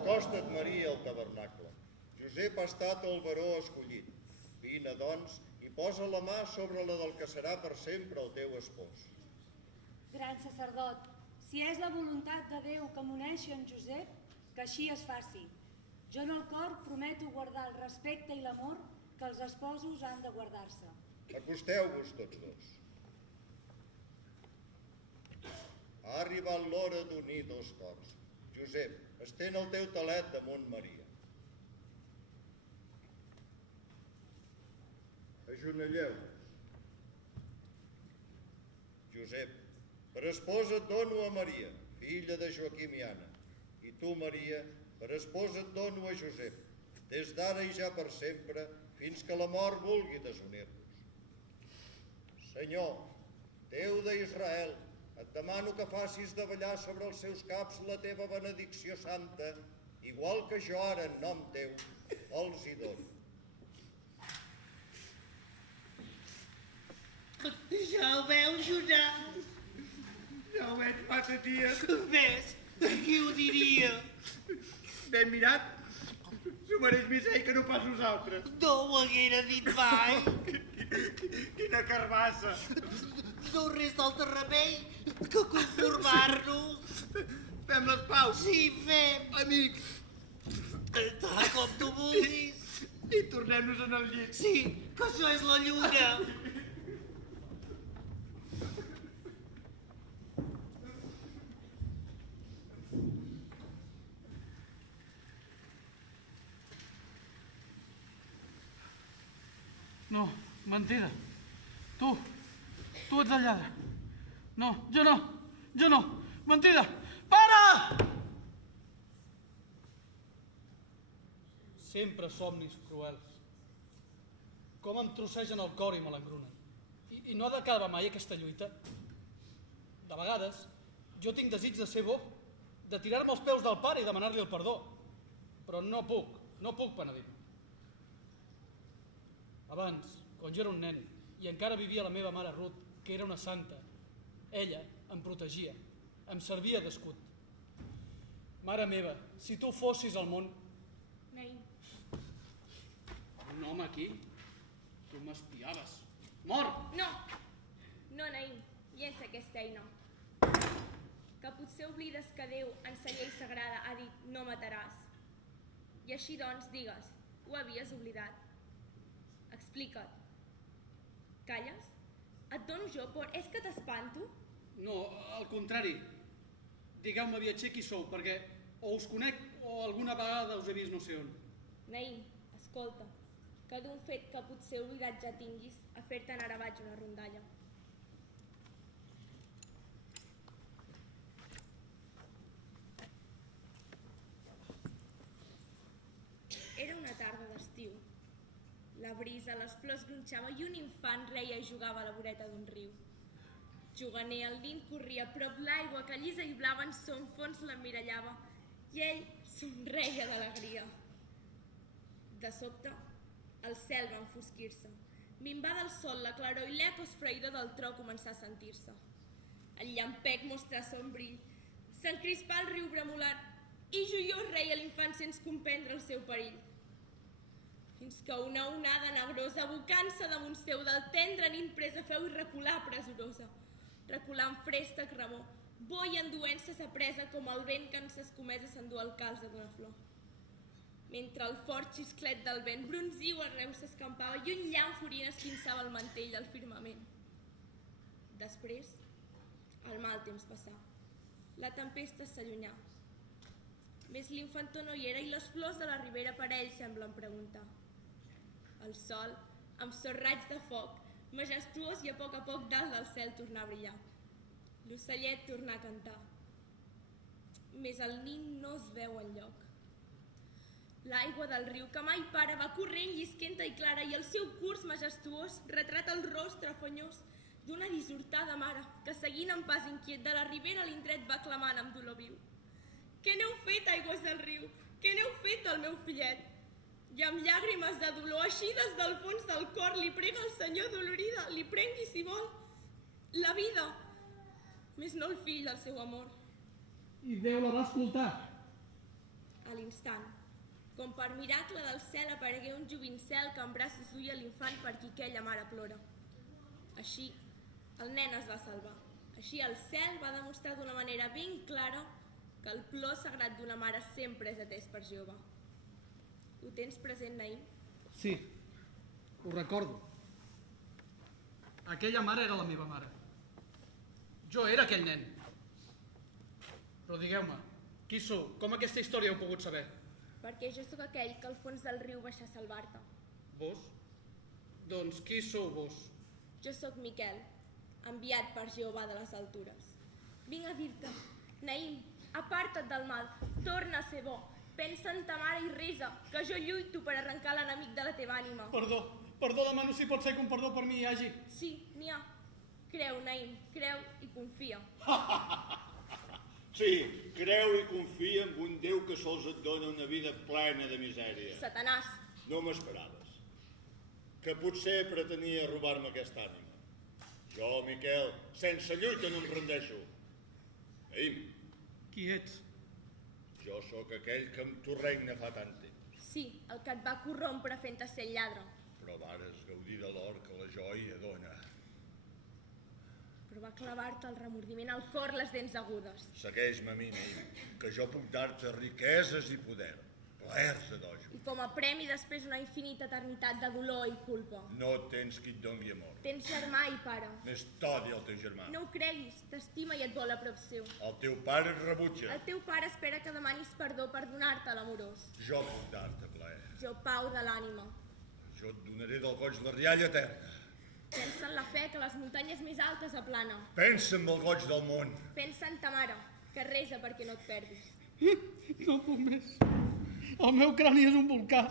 Acosta't, Maria, al tabernacle. Josep ha estat el baró escollit. Vine, doncs, i posa la mà sobre la del que serà per sempre el teu espòs. Gran sacerdot, si és la voluntat de Déu que m'uneixi en Josep, que així es faci. Jo en el cor prometo guardar el respecte i l'amor que els esposos han de guardar-se. Acosteu-vos tots dos. Ha arribat l'hora d'unir dos cors. Josep, estén el teu telet damunt Maria. Ajonelleu-vos. Josep, per esposa et dono a Maria, filla de Joaquim i Anna. I tu, Maria, per esposa et dono a Josep, des d'ara i ja per sempre, fins que la mort vulgui desunir-los. Senyor, Déu d'Israel, et demano que facis davallar sobre els seus caps la teva benedicció santa, igual que jo ara, en nom teu, els hi dono. Ja ho veus, Josep? Ja ho veig, pataties. Ves, qui ho diria? Ben mirat, s'ho mereix més ell que no pas nosaltres. No ho haguera dit mai. Quina carbassa. No res d'altre remei que conformar-nos. Fem les paus? Sí, fem. Amics. Tal com tu vulguis. I tornem-nos en el llit. Sí, que això és la lluna. No, mentida. Tu ets el lladre. No, jo no. Mentida. Para! Sempre somnis cruels. Com em trossegen el cor i me l'engrunen. I no ha d'acabar mai aquesta lluita. De vegades, jo tinc desig de ser bo, de tirar-me els peus del pare i demanar-li el perdó. Però no puc penedir-me. Abans, quan jo era un nen, i encara vivia la meva mare Ruth, que era una santa, ella em protegia, em servia d'escut. Mare meva, si tu fossis al món... Naïm. Un home aquí? Tu m'espiaves. Mort! No, Naïm, llença aquesta eina. Que potser oblides que Déu en sa llei sagrada ha dit no mataràs. I així doncs digues, ho havies oblidat. Explica't. Calles? Et dono jo por? És que t'espanto? No, al contrari. Digueu-me, viatger, qui sou, perquè o us conec o alguna vegada us he vist no sé on. Naïm, escolta, que d'un fet que potser oblidat ja tinguis, a fer-te anar a baix una rondalla. Era una tarda d'estiu. La brisa, les flors gronxava i un infant reia i jugava a la voreta d'un riu. Juganer, el nin corria a prop l'aigua que llisa i blava en son fons l'emmirallava i ell somreia d'alegria. De sobte, el cel va enfosquir-se. Minvada el sol, la claror i l'eco esfraïdor del tro començà a sentir-se. El llampec mostrà son brill, s'encrispà el riu bremolat i joiós reia l'infant sense comprendre el seu perill. Fins que una onada negrosa, abocant-se damunt seu del tendre nin presa, feu i recular presorosa. Recular amb préstec remor, bo i enduent-se s'apresa com el vent que en ses comeses s'endú el calze d'una flor. Mentre el fort xisclet del vent bronziu arreu s'escampava i un llamp furient esquinçava el mantell del firmament. Després, el mal temps passà. La tempesta s'allunyà. Més l'infantó no hi era i les flors de la ribera per ell semblen preguntar. El sol, amb sos raig de foc, majestuós i a poc dalt del cel tornà a brillar. L'ocellet tornà a cantar. Més el nin no es veu enlloc. L'aigua del riu que mai para va corrent llisquenta i clara i el seu curs majestuós retrata el rostre afanyós d'una dissortada mare que seguint en pas inquiet de la ribera a l'indret va clamant amb dolor viu. Què n'heu fet, aigües del riu? Què n'heu fet al meu fillet? I amb llàgrimes de dolor, així des del fons del cor, li prega el Senyor dolorida, li prengui, si vol, la vida, més no el fill del seu amor. I Déu la va escoltar. A l'instant, com per miracle del cel, aparegué un jovencel que en braços duia l'infant per qui aquella mare plora. Així, el nen es va salvar. Així, el cel va demostrar d'una manera ben clara que el plor sagrat d'una mare sempre és atès per Jehovà. Ho tens present, Naïm? Sí, ho recordo. Aquella mare era la meva mare. Jo era aquell nen. Però digueu-me, qui sou? Com aquesta història heu pogut saber? Perquè jo sóc aquell que al fons del riu baixà a salvar-te. Vos? Doncs qui sou vos? Jo sóc Miquel, enviat per Jehovà de les altures. Vinc a dir-te, Naïm, aparta't del mal, torna a ser bo, pensa en ta mare i resa, que jo lluito per arrencar l'enemic de la teva ànima. Perdó, demano si pot ser que un perdó per mi hi hagi. Sí, n'hi ha. Creu, Naïm, creu i confia. Sí, creu i confia en un Déu que sols et dona una vida plena de misèria. Satanàs. No m'esperaves. Que potser pretenia robar-me aquesta ànima. Jo, Miquel, sense lluita no em rendeixo. Naïm. Qui ets? Jo sóc aquell que amb tu regna fa tant temps. Sí, el que et va corrompre fent-te ser lladre. Però vares gaudir de l'or que la joia dona. Però va clavar-te el remordiment al cor les dents agudes. Segueix-me a mi, Naïm, que jo puc dar-te riqueses i poder, plaers a dojo. I com a premi després una infinita eternitat de dolor i culpa. No tens qui et doni amor. Tens germà i pare. Més t'odi el teu germà. No ho creguis, t'estima i et vol a prop seu. El teu pare et rebutja. El teu pare espera que demanis perdó per donar-te l'amorós. Jo puc dar-te plaer. Jo pau de l'ànima. Jo et donaré del goig la rialla eterna. Pensa en la fe que les muntanyes més altes aplana. Pensa en el goig del món. Pensa en ta mare, que resa perquè no et perdis. No puc més. El meu crani és un volcà.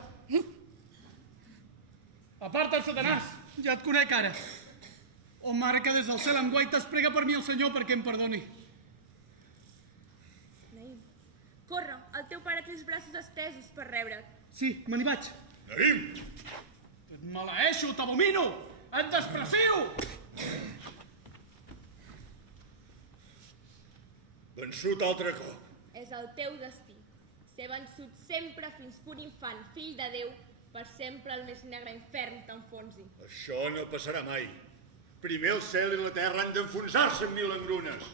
Aparta't, Satanàs! Ja et conec ara. Oh, mare, que des del cel em guaites, prega per mi el Senyor perquè em perdoni. Naïm, corre, el teu pare té els braços estesos per rebre't. Sí, me n'hi vaig. Naïm! Et maleeixo, t'abomino! Et desprecio! Vençut altre cop. És el teu destí. Ser vençut sempre fins que un infant, fill de Déu, per sempre el més negre infern t'enfonsi. Això no passarà mai. Primer el cel i la terra han d'enfonsar-se en mil engrunes.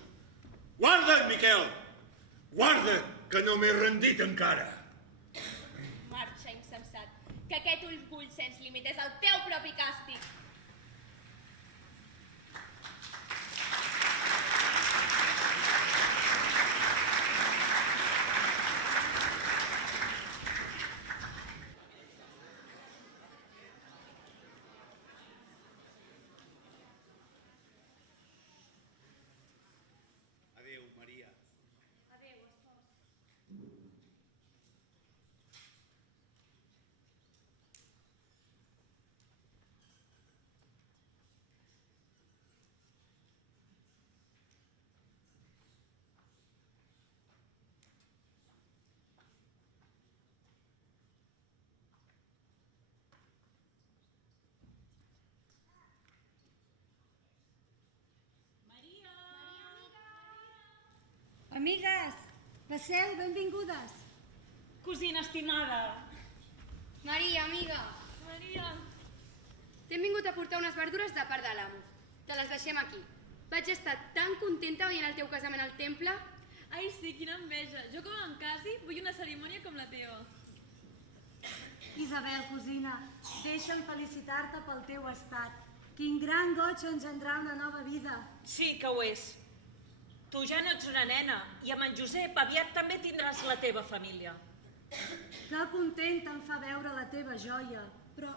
Guarda't, Miquel! Guarda't, que no m'he rendit encara. Marxa, insensat, que aquest orgull sense límit és el teu propi càstig. Adéu, Maria. Adéu, espòs. Amigues, passeu, benvingudes. Cosina estimada. Maria, amiga. Maria. T'hem vingut a portar unes verdures de part de l'amo. Te les deixem aquí. Vaig estar tan contenta veient el teu casament al temple. Ai, sí, quina enveja. Jo com em casi vull una cerimònia com la teva. Isabel, cosina, deixa'm felicitar-te pel teu estat. Quin gran goig engendrar una nova vida. Sí que ho és. Tu ja no ets una nena i amb en Josep aviat també tindràs la teva família. Que contenta em fa veure la teva joia, però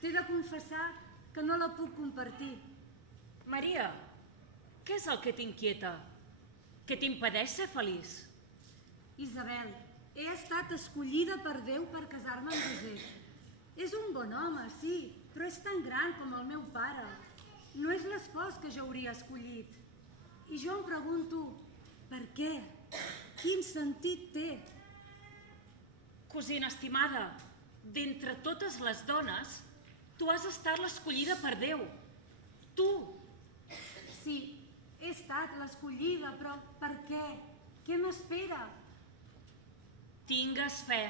t'he de confessar que no la puc compartir. Maria, què és el que t'inquieta? Què t'impedeix ser feliç? Isabel, he estat escollida per Déu per casar-me amb Josep. És un bon home, sí, però és tan gran com el meu pare. No és l'espòs que jo hauria escollit. I jo em pregunto, per què? Quin sentit té? Cosina estimada, d'entre totes les dones, tu has estat l'escollida per Déu. Tu. Sí, he estat l'escollida, però per què? Què m'espera? Tingues fe.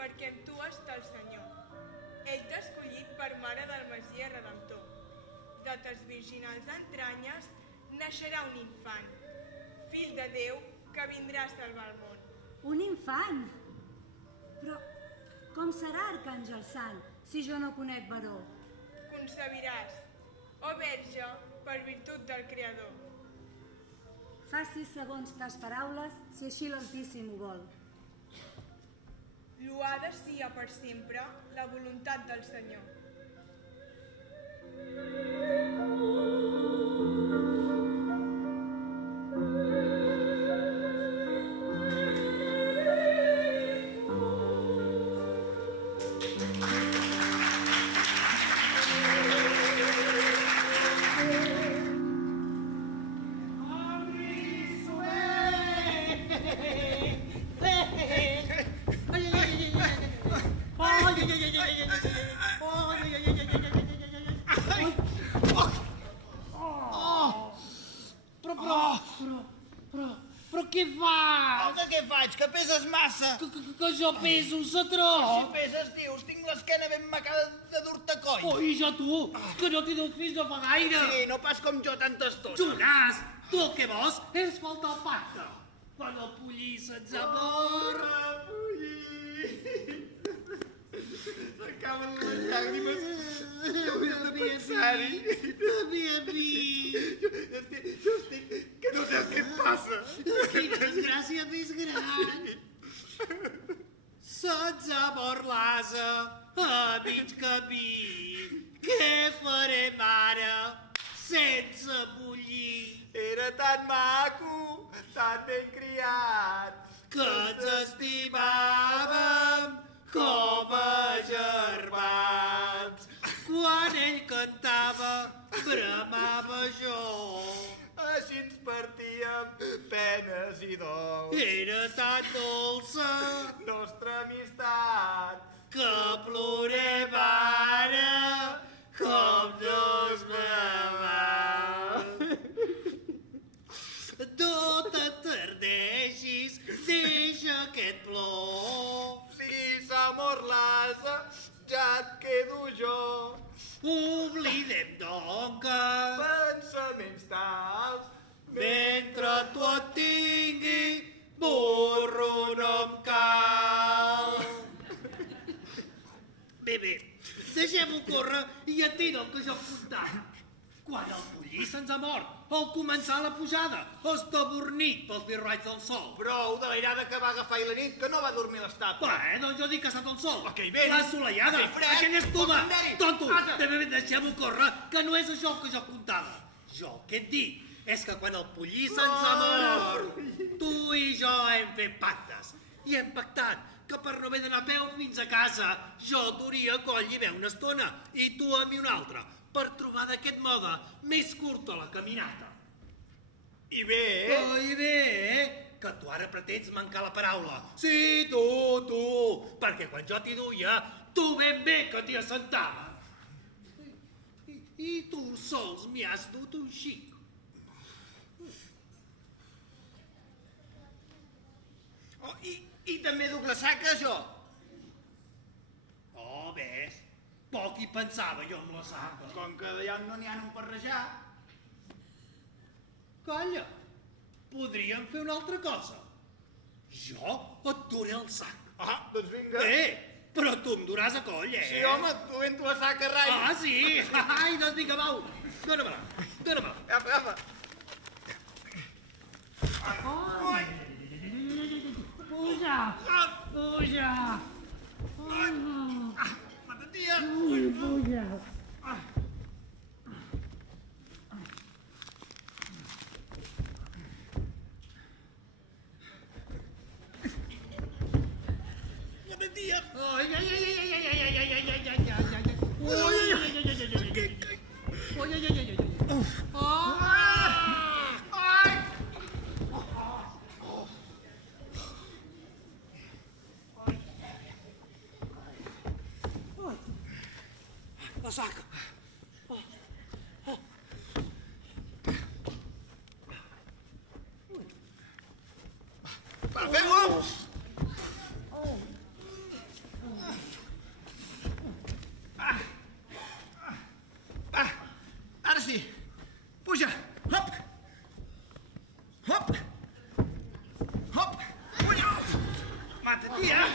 perquè amb tu està el Senyor. Ell t'ha escollit per mare del Messies Redemptor. De tes virginals entranyes naixerà un infant, fill de Déu que vindrà a salvar el món. Un infant? Però com serà Arcàngel Sant si jo no conec varó? Concebiràs, ó Verge, per virtut del Creador. Faci segons tes paraules, si així l'Altíssim ho vol. Loada sia per sempre la voluntat del Senyor. Però què fas? Home, què faig? Que peses massa. Que jo peso, satró. Si peses, dius, tinc l'esquena ben macada de dur-te coll. Oh, i jo tu, que no t'he dut fins no fa gaire. Sí, no pas com jo tanta estona. Jonàs, tu el que vols és faltar el pacte. Quan el pollí se'ns amor... S'acaben les llàgrimes. Jo hauria de pensar-hi. Havia vist. Jo estic... que no sé el que em passa. Quina desgràcia més gran. Se'ns amor l'asa a mig camí. Què farem ara sense pollí? Era tan maco, tan ben criat, que ens estimàvem com a germans. Quan ell cantava, bramava jo. Així ens partíem penes i dols. Era tan dolça nostra amistat que plorem ara com dos mamans. No t'entardeixis, deixa aquest plor. oblidem donques. Pensaments tals. Mentre tu et tingui, burro no em cal. Bé, deixem-ho córrer i atira el que jo contava. Quan el pollí se'ns ha mort, al començar la pujada, estabornit pels birraigs del sol. Prou de l'airada que va agafar la nit, que no va dormir l'estàtua. Doncs jo dic que ha estat el sol. Aquell vent. L'assolellada. Aquell fred. Aquella estuma. El canderi. Tonto, Asa. deixem-ho córrer, que no és això el que jo contava. Jo el que et dic és que quan el pollí se'ns ha mort, tu i jo hem fet pactes. I hem pactat que per no haver d'anar a peu fins a casa, jo t'hauria a coll i ve una estona, i tu a mi una altra, per trobar d'aquest mode més curta la caminata. I bé, I bé, que tu ara pretens mancar la paraula. Sí, tu, perquè quan jo t'hi duia, tu ben bé que t'hi assentava. I tu sols m'hi has dut un xic. I també duc la saca, jo. Oh, ves, poc hi pensava jo amb la saca. Com que d'allà no n'hi ha un per rajar. Calla, podríem fer una altra cosa. Jo et duré el sac. Doncs vinga. Però tu em duràs a coll, Sí, home, tu vento la saca, rai. Sí? Ai, doncs vinga, Mau, dóna-me-la. Agafa. Puja! Matatia! Puja! Matatia! La saca. Perfecte! Ara sí. Puja. Hop. Hop. Hop. Puja. Mata, tia.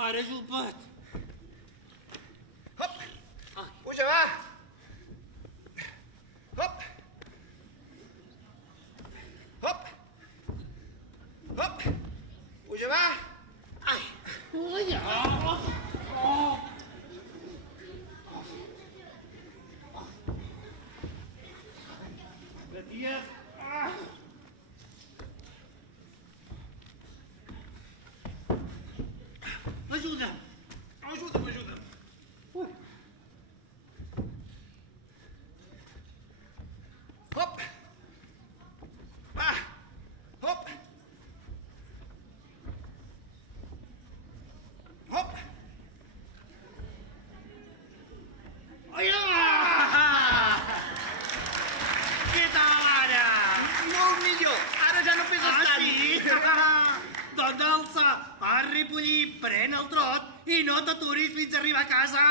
Ara, Julpet. Hop. Puja, va. Hop. Hop. Hop. Puja, va. Ai. Puja! La tia... Ajuda'm. Hop. Va. Hop. Hop. Què tal ara? Molt millor. Ara ja no peses tant. Sí? Doncs alça, arri pollí, pren el trot i no t'aturis fins a arribar a casa.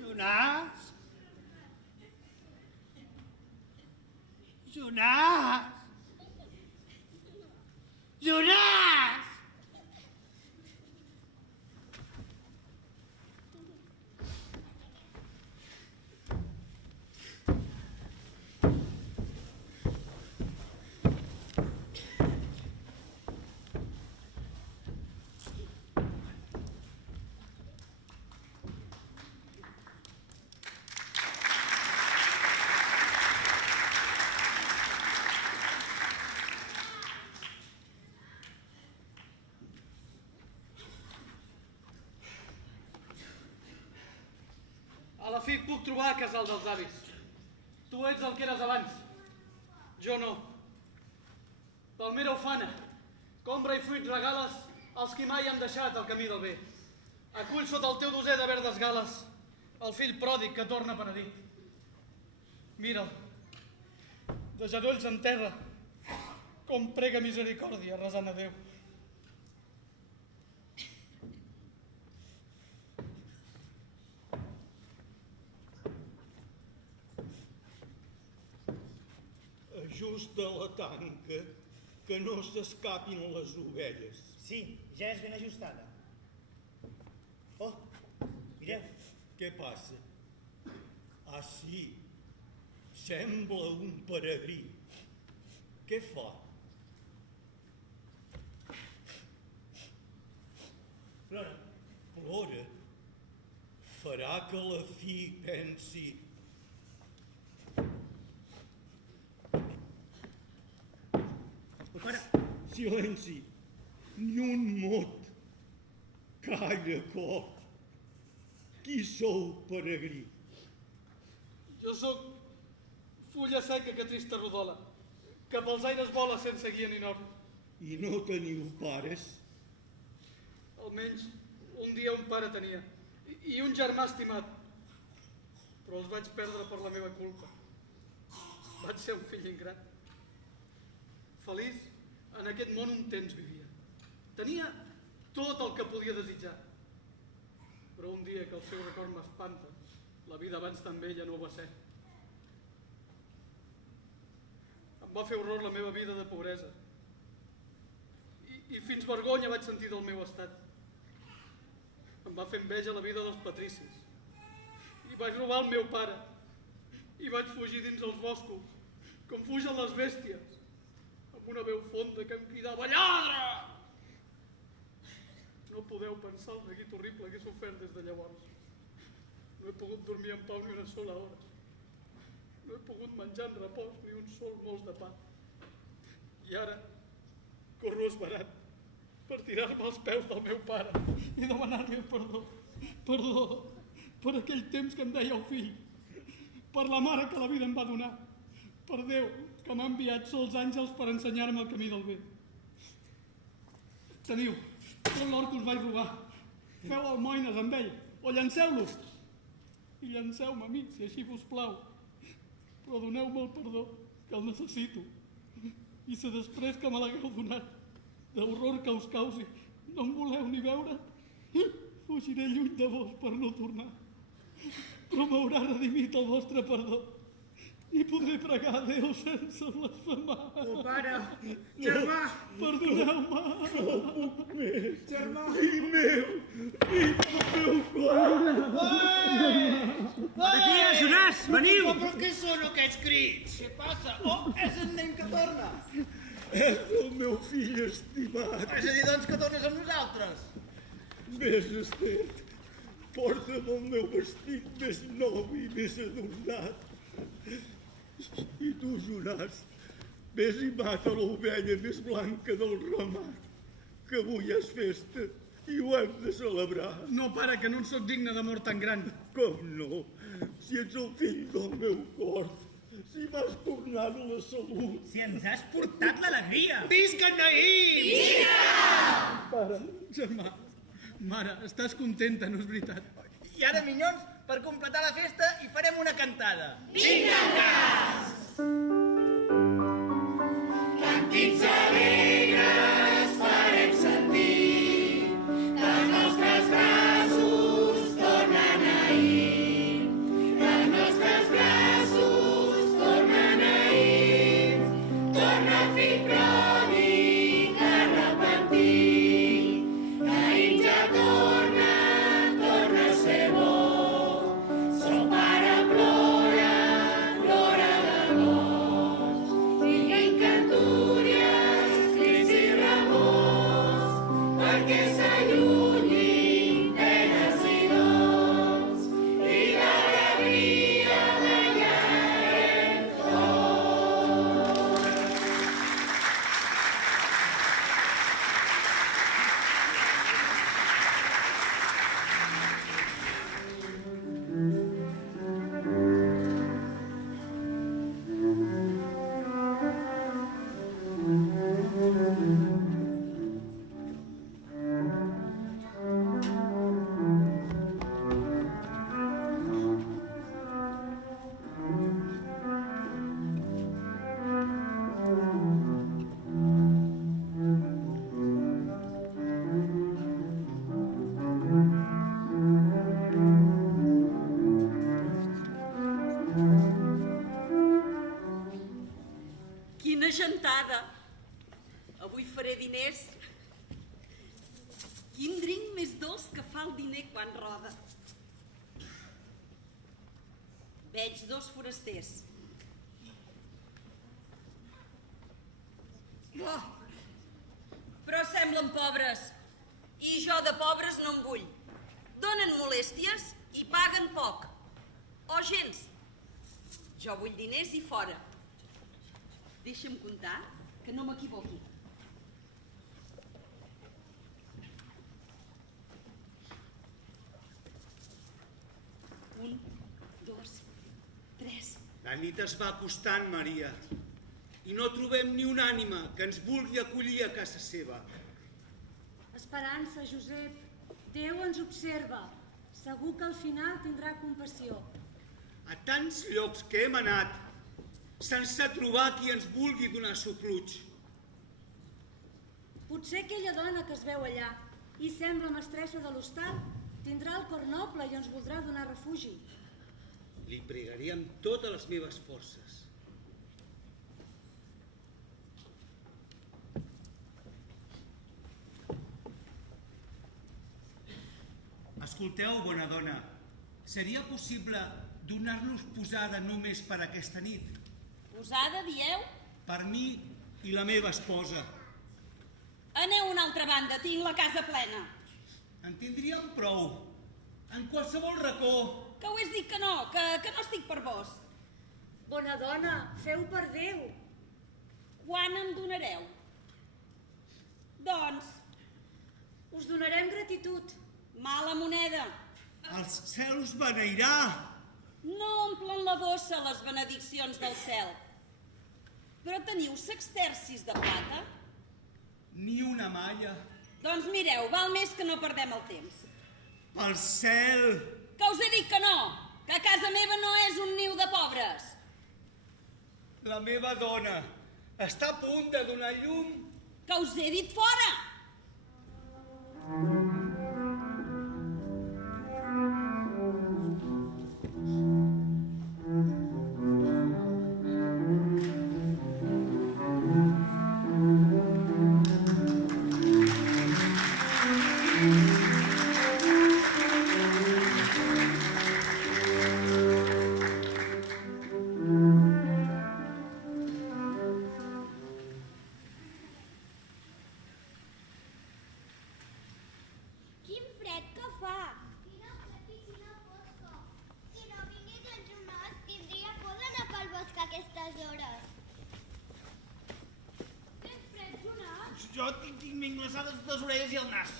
Jonàs? Jonàs? Jonàs! A la fi puc trobar el casal dels avis. Tu ets el que eres abans. Jo no. Palmera ufana, combra i fruits regales als qui mai han deixat el camí del bé. Acull sota el teu doser de verdes gales el fill pròdig que torna penedit. Mira'l, de genolls en terra, com prega misericòrdia resant a Déu. Ajusta la tanca, que no s'escapin les ovelles. Sí, ja és ben ajustada. Oh, mireu. Què passa? Ah, sí, sembla un peregrí. Què fa? Plora. Plora? Farà que la fi pensi... Pare. Silenci. Ni un mot. Calla, cor. Qui sou, peregrí? Jo sóc fulla seca que trista rodola, que pels aires vola sense guia ni nord. I no teniu pares? Almenys un dia un pare tenia, i un germà estimat, però els vaig perdre per la meva culpa. Vaig ser un fill ingrat. Feliç, en aquest món un temps vivia. Tenia tot el que podia desitjar. Però un dia que el seu record m'espanta, la vida abans també ja no ho va ser. Em va fer horror la meva vida de pobresa. I fins vergonya vaig sentir del meu estat. Em va fer enveja la vida dels patricis. I vaig robar el meu pare. I vaig fugir dins els boscos, com fugen les bèsties, amb una veu fonda que em cridava «Lladre!». No podeu pensar el neguit horrible que he sofert des de llavors. No he pogut dormir en pau ni una sola hora. No he pogut menjar en repòs ni un sol mos de pa. I ara corro esverat per tirar-me als peus del meu pare i demanar-li perdó. Perdó per aquell temps que em dèieu fill, per la mare que la vida em va donar, per Déu que m'ha enviat sols àngels per ensenyar-me el camí del bé. Teniu tot l'or que us vaig robar. Feu almoines amb ell, o llanceu-lo. I llanceu-me a mi, si així vos plau. Però doneu-me el perdó, que el necessito. I si després que me l'hagueu donat, d'horror que us causi, no em voleu ni veure, fugiré lluny de vos per no tornar. Però m'haurà redimit el vostre perdó. I podré pregar a Déu sense blasfemar. Oh, pare! Germà! Perdoneu-me! No puc més! Germà! Fill meu! Fill del meu cor! Aquí, Jonàs! Veniu! Però què són aquests crits? Què passa? Oh, és el nen que torna! És el meu fill estimat! És a dir, doncs, que tornes amb nosaltres? Vés, Esther, porta'm el meu vestit més nou i més adornat. I tu, Jonàs, vés i mata l'ovella més blanca del ramat, que avui és festa i ho hem de celebrar. No, pare, que no en sóc digne de mort tan gran. Com no? Si ets el fill del meu cor, si m'has tornat la salut. Si ens has portat l'alegria. Visca en Naïm! Visca! Pare, germà, mare, estàs contenta, no és veritat? I ara, minyons, per completar la festa hi farem una cantada. Vinga, cas! Càntics alegres farem sentir que els nostres braços tornen a ir, que els nostres braços tornen a ir, torna fill pròdig arrepentit, Naïm ja torna a ser bo. Son pare plora, plora d'amor. Quina gentada! Avui faré diners. Quin drink més dolç que fa el diner quan roda. Veig 2 forasters. Oh, però semblen pobres. I jo de pobres no en vull. Donen molèsties i paguen poc. O gens. Jo vull diners i fora. Deixa'm comptar que no m'equivoqui. 1, 2, 3. La nit es va acostant, Maria, i no trobem ni una ànima que ens vulgui acollir a casa seva. Esperança, Josep, Déu ens observa. Segur que al final tindrà compassió. A tants llocs que hem anat, sense trobar qui ens vulgui donar sopluig. Potser aquella dona que es veu allà i sembla mestressa de l'hostal tindrà el cor noble i ens voldrà donar refugi. Li pregaria amb totes les meves forces. Escolteu, bona dona, seria possible donar-nos posada només per aquesta nit? Posada, dieu? Per mi i la meva esposa. Aneu a una altra banda, tinc la casa plena. En tindríem prou. En qualsevol racó. Que ho has dit que no estic per vos. Bona dona, feu per Déu. Quan em donareu? Doncs... Us donarem gratitud. Mala moneda. Els cels beneirà. No omplen la bossa les benediccions del cel. Però teniu sextercis de plata? Ni una malla. Doncs mireu, val més que no perdem el temps. Pel cel! Que us he dit que no! Que casa meva no és un niu de pobres! La meva dona està a punt de donar llum. Que us he dit fora! Jo tinc minglassades les orelles i el nas.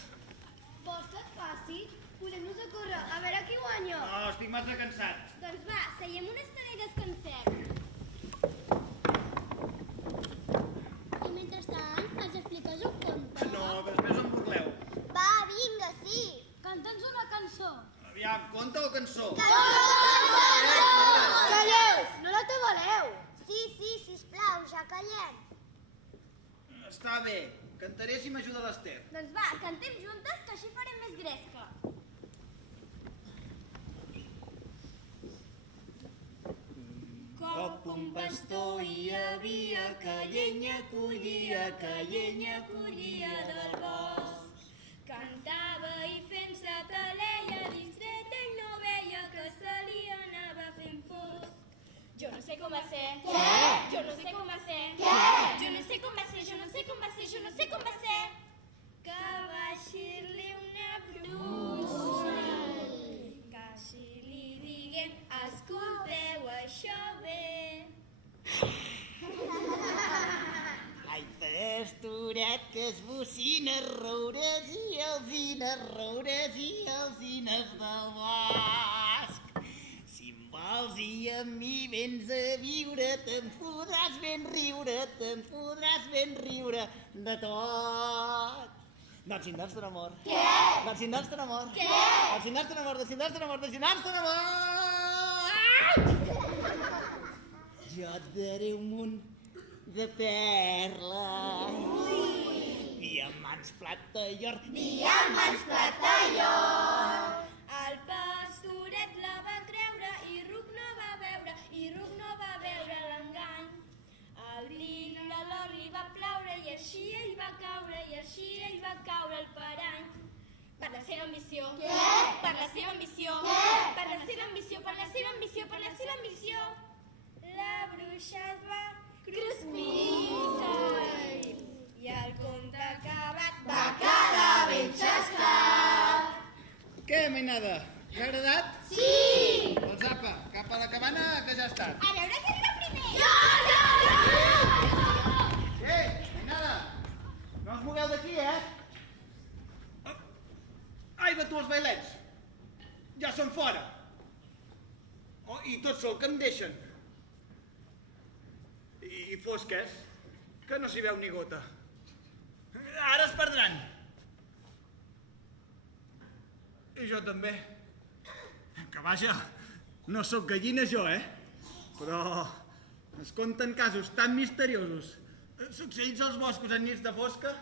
Vols que et passi? Posem-nos a córrer, a veure qui guanya. No, estic massa cansat. Doncs va, seiem una estona i descansem. I mentrestant, ens expliques un conte? No, després em burleu. Va, vinga, sí. Canta'ns una cançó. Aviam, conte o cançó? Calleu! No la tabaleu. Sí, sisplau, ja callem. Està bé, cantaré si m'ajuda l'Ester. Doncs va, cantem juntes, que així farem més gresca. Cop un pastor hi havia que llenya collia del bosc. Cantava i fent-se taleia, distret ell no veia que se li anava fent fosc. Jo no sé com va ser. Què? Jo no sé com va ser. Què? Jo no sé com va ser, jo no sé com va ser, jo no sé com va ser. Que va eixir-li una bruixa. Que així li digué, escolteu això bé. Ai, pastoret que es bocina, roures i alzines, roures i alzines del bosc. Si em vols i amb mi vens a viure, te'n podràs ben riure, te'n podràs ben riure de tot. Dels indants de l'amor. Què? Dels indants de l'amor. Què? Dels indants de l'amor, dels indants de l'amor, dels indants de l'amor. Jo et daré un munt de perles. Diamants, plata i or. Diamants, plata i or. El pastoret la va creure i Ruc no va veure l'engany. El llit seva ambició. Què? Per la seva ambició. Què? Per la seva ambició, per la seva ambició, per la seva ambició. La bruixa es va cruspir i el conte acabat va quedar ben xascat. Què, mainada? T'ha agradat? Sí! Doncs apa, cap a la cabana que ja ha estat. A veure qui arriba primer! Ei, mainada, no us mogueu d'aquí, Ai, va tu els bailets. Ja són fora. Oh, i tot sol que em deixen. I fosques, que no s'hi veu ni gota. Ara es perdran. I jo també. Que vaja, no sóc gallina jo, Però es conten casos tan misteriosos, succeïts als boscos en nits de fosca,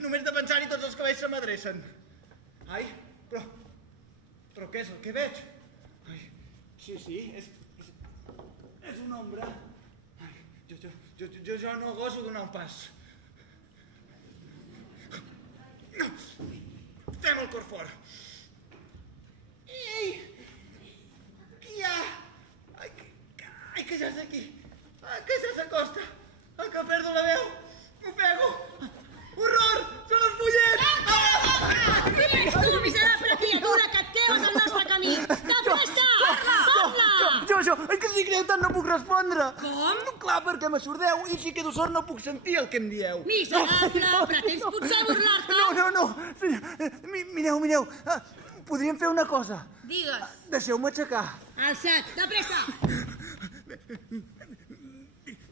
només de pensar-hi tots els cabells se m'adrecen. Ai, però què és el que veig? Ai, sí, és una ombra. Ai, jo no goso donar un pas. No, fem el cor fora. Ei, qui hi ha? Ai, que ja és aquí. Que ja s'acosta. Que perdo la veu. M'ofego. Horror! Són els pollets! Qui ets tu, miserable criatura, que et quedes al nostre camí? De pressa! Parla! Jo, que si creieu tant no puc respondre. Com? Clar, perquè m'assordeu i si quedo sord no puc sentir el que em dieu. Miserable, pretens potser burlar-te? No. Mireu. Podríem fer una cosa. Digues. Deixeu-me aixecar. Alça't, de pressa!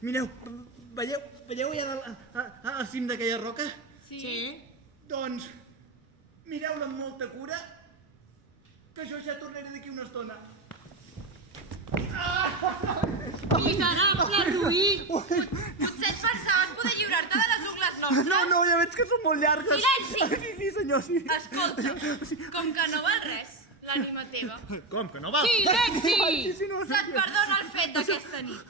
Mireu, veieu allà al cim d'aquella roca? Sí. Doncs, mireu-la amb molta cura, que jo ja tornaré d'aquí una estona. Miserable roí! Potser et pensaves poder lliurar-te de les ungles nostres? No, ja veig que són molt llargues. Silenci! Sí, senyor, sí. Escolta, com que no val res, l'ànima teva. Com que no val? Silenci! Se't perdona el fet d'aquesta nit.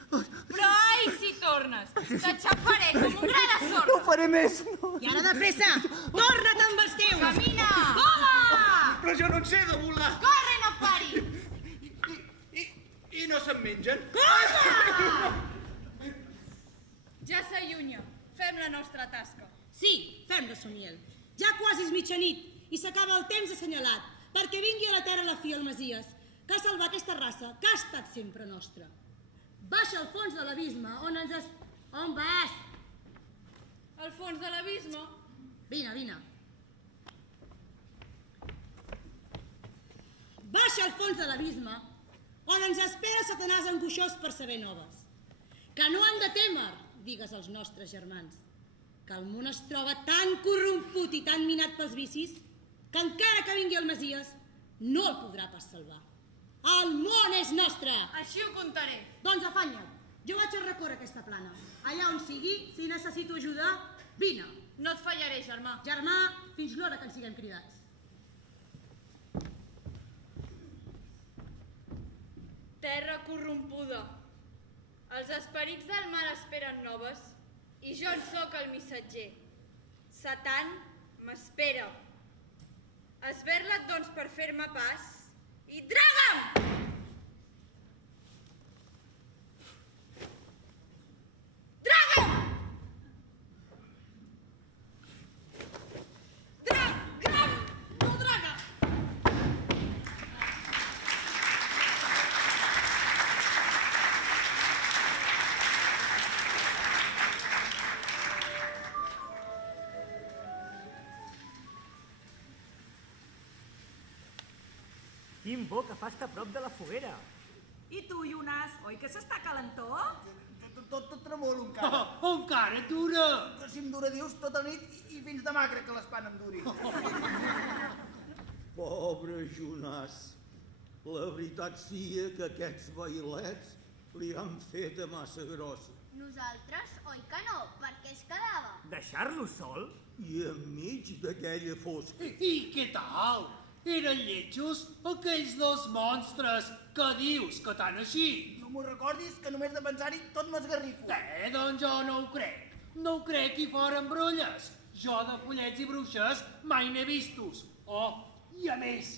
Però ai, si tornes, t'aixafaré com un gra de sorra. No ho faré més, no. I ara de pressa, torna't amb els teus! Camina! Vola! Però jo no en sé de volar. Corre, no pari! I no se'n mengen? Ja s'allunya. Fem la nostra tasca. Sí, fem de somiel. Ja quasi és mitjanit i s'acaba el temps assenyalat perquè vingui a la terra la filla el Masies, que ha salvat aquesta raça que ha estat sempre nostra. Baixa al fons de l'abisme on ens es... On vas? Al fons de l'abisme? Vine. Baixa al fons de l'abisme on ens espera Satanàs angoixós per saber noves. Que no han de témer, digues als nostres germans, que el món es troba tan corromput i tan minat pels vicis que encara que vingui el Masies no el podrà pas salvar. El món és nostre! Així ho contaré. Doncs afanya't, jo vaig a recórrer aquesta plana. Allà on sigui, si necessito ajuda, vine. No et fallaré, germà. Germà, fins l'hora que en siguem cridats. Terra corrompuda. Els esperits del mal esperen noves i jo en sóc el missatger. Satan m'espera. Esberla't, doncs, per fer-me pas i traga'm! Traga'm! No draga! Quin bo que fa estar a prop de la foguera. I tu, Jonas, oi que s'està calentó? Tot tremolo encara. Encara dura. Que si em dura dius tota nit i fins demà crec que l'espant em duri. Pobre Jonàs, la veritat sia que aquests bailets li han fet massa grossa. Nosaltres, oi que no? Per què es quedava? Deixar-lo sol? I enmig d'aquella fosca. I què tal? Eren lletjos aquells dos monstres que dius que tan així. No m'ho recordis, que només de pensar-hi tot m'esgarrifo. Doncs jo no ho crec. No ho crec i fora embrolles. Jo de follets i bruixes mai n'he vistos. Oh, I a més,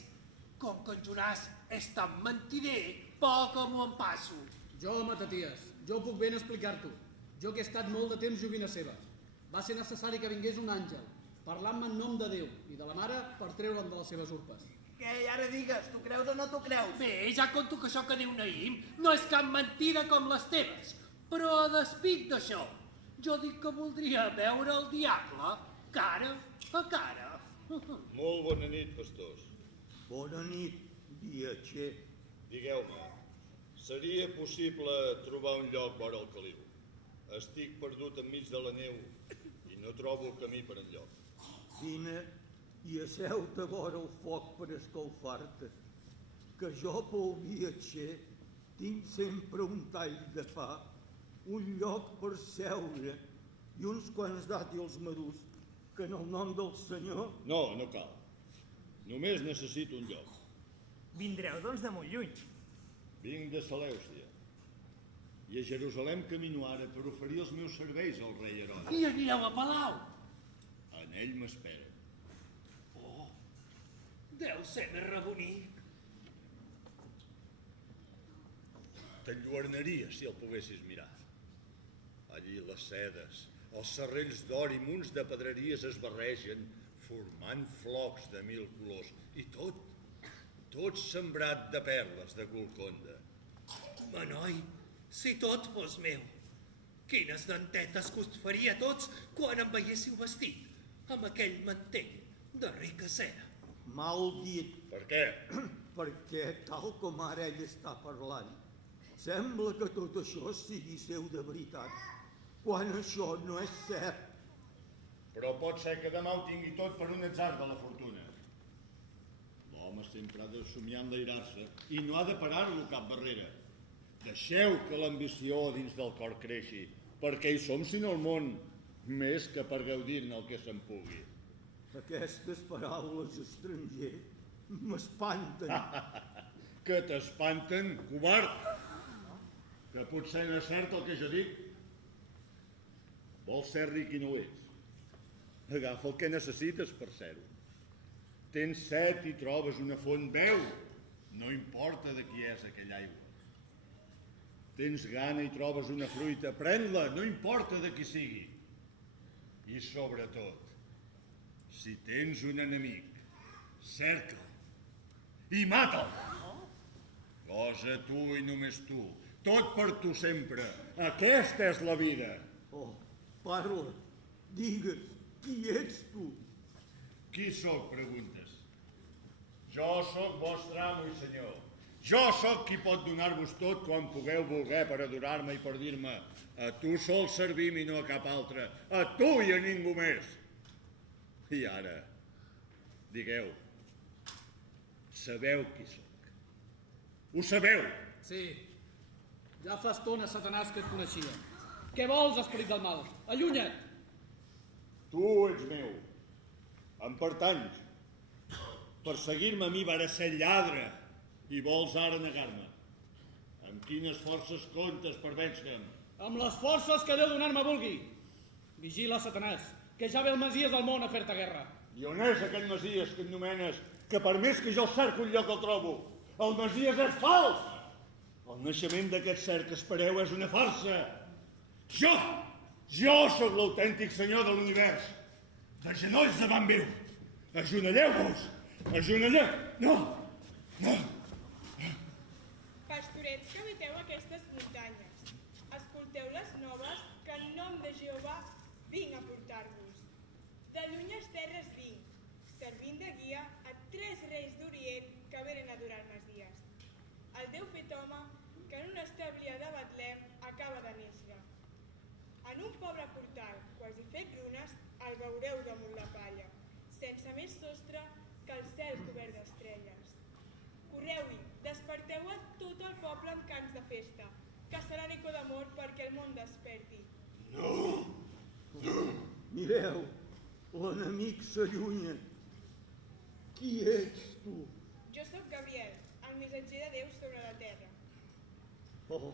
com que en Jonàs és tan mentider, poc m'ho en passo. Jo, Mataties, jo puc ben explicar-t'ho. Jo que he estat molt de temps joguina seva. Va ser necessari que vingués un àngel, parlant-me en nom de Déu i de la mare per treure'm de les seves urpes. Què, i ara digues, tu creus o no tu creus? Bé, ja conto que això que diu Naïm no és cap mentida com les teves, però a despit d'això, jo dic que voldria veure el diable cara a cara. Molt bona nit, pastors. Bona nit, viatger. Digueu-me, seria possible trobar un lloc vora el caliu? Estic perdut enmig de la neu i no trobo el camí per enlloc. Vine i asseu-te vora el foc per escalfar-te, que jo pel viatger tinc sempre un tall de pa, un lloc per seure i uns quants dàtils madurs, que en el nom del Senyor... No, no cal. Només necessito un lloc. Vindreu, doncs, de molt lluny. Vinc de Selèucia. I a Jerusalem camino ara per oferir els meus serveis al rei Herodes. I anireu a palau. En ell m'espera. Oh, deu ser més rebonic. T'enlluernaria si el poguessis mirar. Allí les sedes, els serrells d'or i munts de pedreries es barregen, formant flocs de 1000 colors. I tot sembrat de perles de Golconda. Manoi, si tot fos meu, quines dentetes que us faria a tots quan em veiéssiu vestit amb aquell mantell de rica seda. Mal dit. Per què? Perquè, tal com ara ell està parlant, sembla que tot això sigui seu de veritat, quan això no és cert. Però pot ser que demà ho tingui tot per un atzar de la fortuna. L'home sempre ha de somiar enlairar-se i no ha de parar-lo cap barrera. Deixeu que l'ambició dins del cor creixi, perquè hi som sinó el món, més que per gaudir-ne el que se'n pugui. Aquestes paraules, estranger, m'espanten. Que t'espanten, covard? Que potser no és cert el que jo dic? Vols ser ric i no ho ets? Agafa el que necessites per ser-ho. Tens set i trobes una font, beu. No importa de qui és aquella aigua. Tens gana i trobes una fruita, pren-la, no importa de qui sigui. I sobretot, si tens un enemic, cerca'l i mata'l. Cosa tu i només tu, tot per tu sempre. Aquesta és la vida. Oh, parla, digues, qui ets tu? Qui sóc, preguntes? Jo sóc vostre amo i senyor. Jo sóc qui pot donar-vos tot quan pugueu voler per adorar-me i per dir-me a tu sol servim i no a cap altre, a tu i a ningú més. I ara, digueu, sabeu qui sóc? Ho sabeu? Sí, ja fa estona, Satanàs, que et coneixia. Què vols, esperit del mal? Allunya't! Tu ets meu, em pertanys. Perseguir-me a mi vara ser lladre i vols ara negar-me. Amb quines forces comptes per vèncer-me? Amb les forces que Déu donar-me vulgui. Vigila, Satanàs, que ja ve el Masies del món a fer-te guerra. I on és aquest Masies que et nomenes, que per més que jo cerco un lloc el trobo? El Masies és fals! El naixement d'aquest ser que espereu és una farsa. Jo sóc l'autèntic senyor de l'univers. De genolls davant meu. Ajonelleu-vos! Ajonelleu! No! Pastorets que habiteu aquestes muntanyes, escolteu les noves que en nom de Jehovà vinc a portar-vos. De llunyes terres vinc, servint de guia a 3 reis d'Orient que venen a adorar Masies. El Déu fet home que en una estèblia de Betlem acaba de néixer. En un pobre portal, quasi fet runes, el veureu damunt la palla, sense més sostre que el cel cobert d'estrelles. Correu-hi, desperteu a tot el poble amb cants de festa, que serà eco d'amor perquè el món desperti. No! Mireu, l'enemic s'allunya. Qui ets tu? Jo sóc Gabriel, el missatger de Déu sobre la terra. Oh,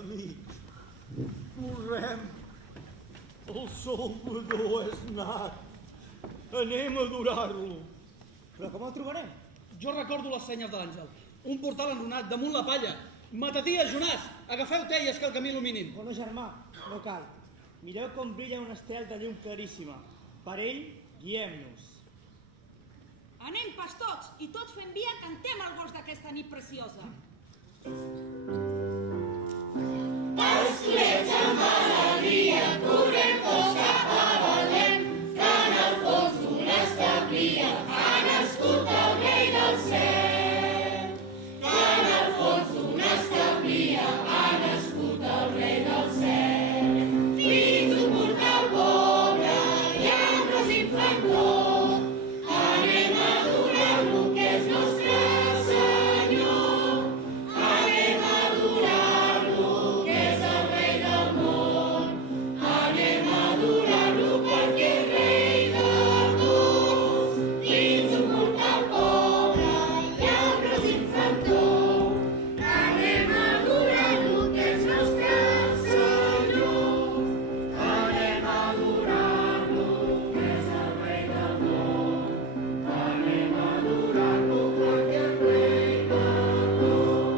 amics, correm. El Salvador és nat. Anem a adorar-lo. Però com el trobarem? Jo recordo les senyes de l'Àngel. Un portal enrunat damunt la palla. Matatia, Jonàs! Agafeu teies que el camí il·luminin. Bueno, germà, no cal. Mireu com brilla un estel de llum claríssima. Per ell, guiem-nos. Anem pas tots, i tots fent via cantem el gos d'aquesta nit preciosa. Pastorets amb alegria, correm tots cap a Belém, que en el fons d'una establia ha nascut el rei del cel. Que en el fons d'una establia ha nascut el rei del cel. Fills d'un mortal pobre i amb ros infantó, anem a adorar-lo que és nostre Senyor. Anem a adorar-lo que és el rei del món. Anem a adorar-lo perquè és rei de tots. Fills d'un mortal pobre i amb ros infantó, anem a adorar-lo que és nostre Senyor. Anem a adorar-lo que és el rei del món. Anem a adorar-lo perquè és rei de tots.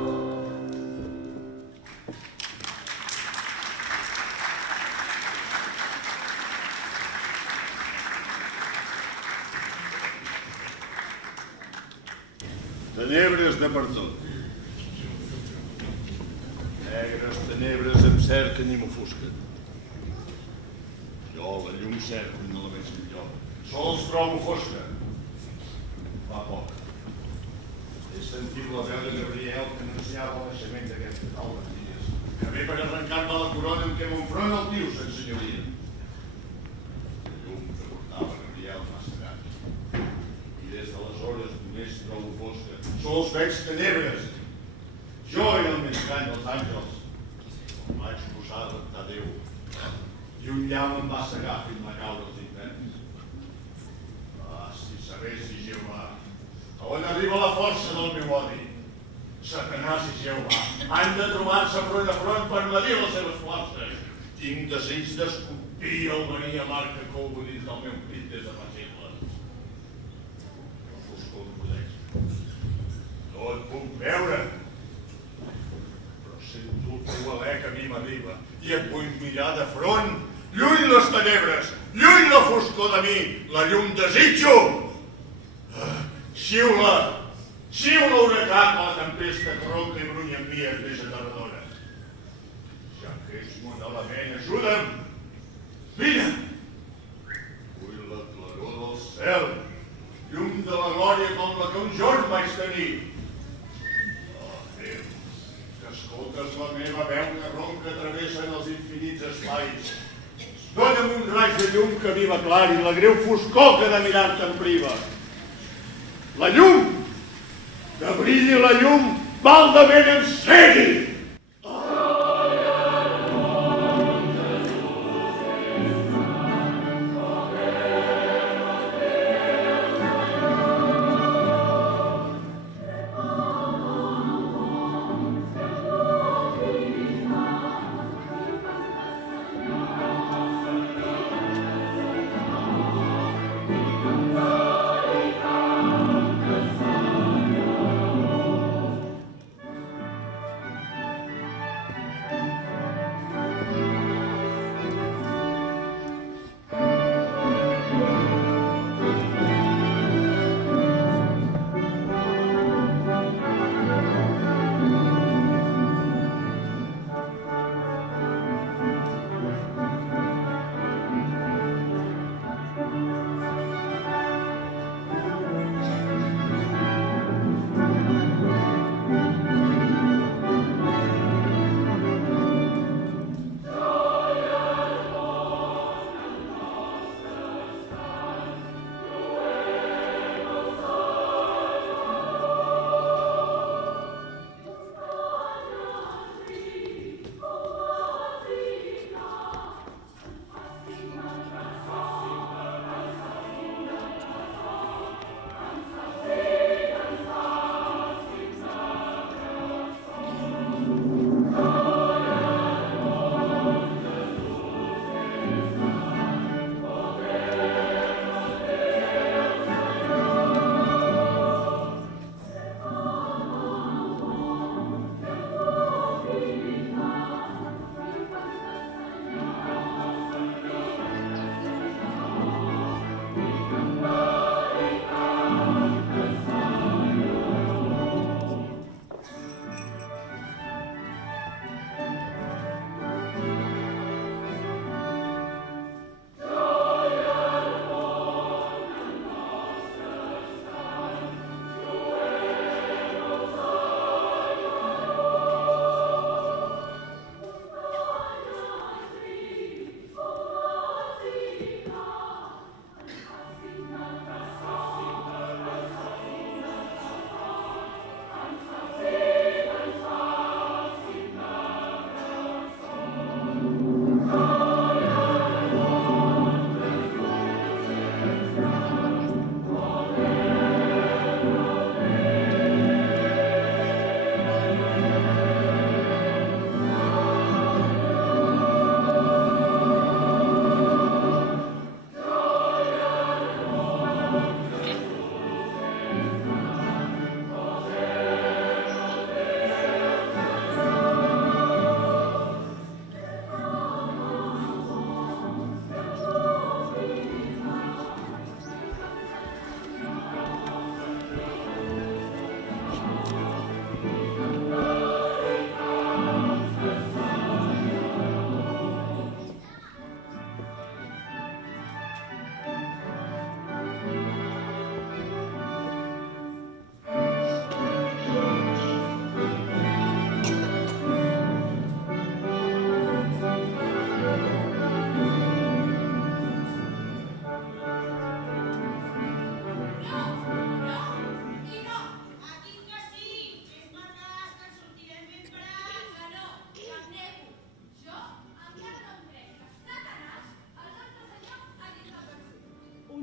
Tenebres de per tot. Negres tenebres em cerquen i m'ofusquen. Jo la llum cerco i no la veig millor. Sols trobo fosca. Fa poc. He sentit la veu de Gabriel que anunciava el naixement d'aquest tal Maties, que ve per arrencar-me la corona amb què m'enfrona el tio, sen senyoria. La llum que portava Gabriel m'ha cegat. I des d'aleshores només trobo fosca. Sols veig tenebres. Jo era el més gran dels àngels. Em vaig posar a adoptar Déu. I un llamp em va cegar fins a caure als inferns. Ah, si sabessis, Jehovà, a on arriba la força del meu odi. Satanàs i Jehovà han de trobar-se front a front per medir les seves forces. Tinc desig d'escopir el verí amarg que couvo dins del meu pit des de fa segles. La foscor m'embruteix. No et puc veure, però sento el teu alè que a mi m'arriba i et vull mirar de front. Lluny les tenebres, lluny la foscor de mi, la llum desitjo. Xiula, xiula huracà que la tempesta que ronca i brunya amb mi és més aterradora. Ja que ets mon element, ajuda'm. Vine. Vull la claror del cel, llum de la glòria com la que un jorn vaig tenir. Déu, que escoltes la meva veu que ronca travessen els infinits espais. Dóna'm un raig de llum que a mi m'aclari la greu foscor que de mirar-te em priva. La llum, que brilli la llum, baldament em cegui.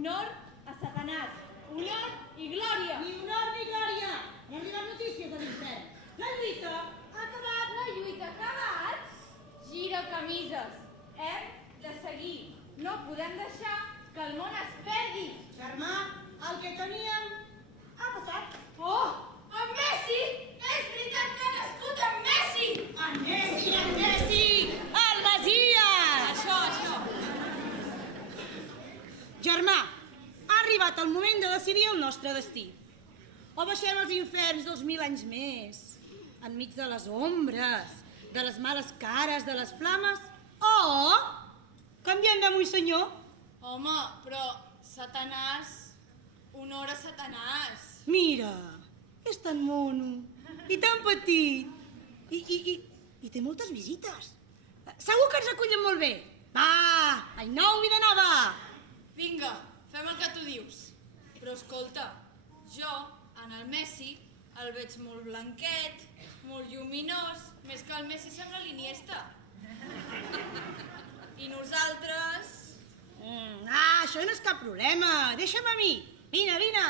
Honor a Satanàs. Honor i glòria. Ni honor ni glòria. No arriben notícies de l'infern. La lluita ha acabat. La lluita ha acabat? Gira camises. Hem de seguir. No podem deixar que el món es perdi. Germà, el que teníem ha passat. Oh, en Messi! És veritat que ha nascut en Messi! En Messi, en Messi! El Messias! Això. Germà, ha arribat el moment de decidir el nostre destí. O baixem als inferns 2000 anys més, enmig de les ombres, de les males cares, de les flames, o canviem d'amo i senyor. Home, però Satanàs... Honor a Satanàs. Mira, és tan mono i tan petit i té moltes visites. Segur que ens acullen molt bé. Va, any nou, vida nova! Vinga, fem el que tu dius. Però escolta, jo, en el Messi, el veig molt blanquet, molt lluminós, més que el Messi sembla l'Iniesta. I nosaltres... Això no és cap problema, deixa'm a mi. Vine, vine.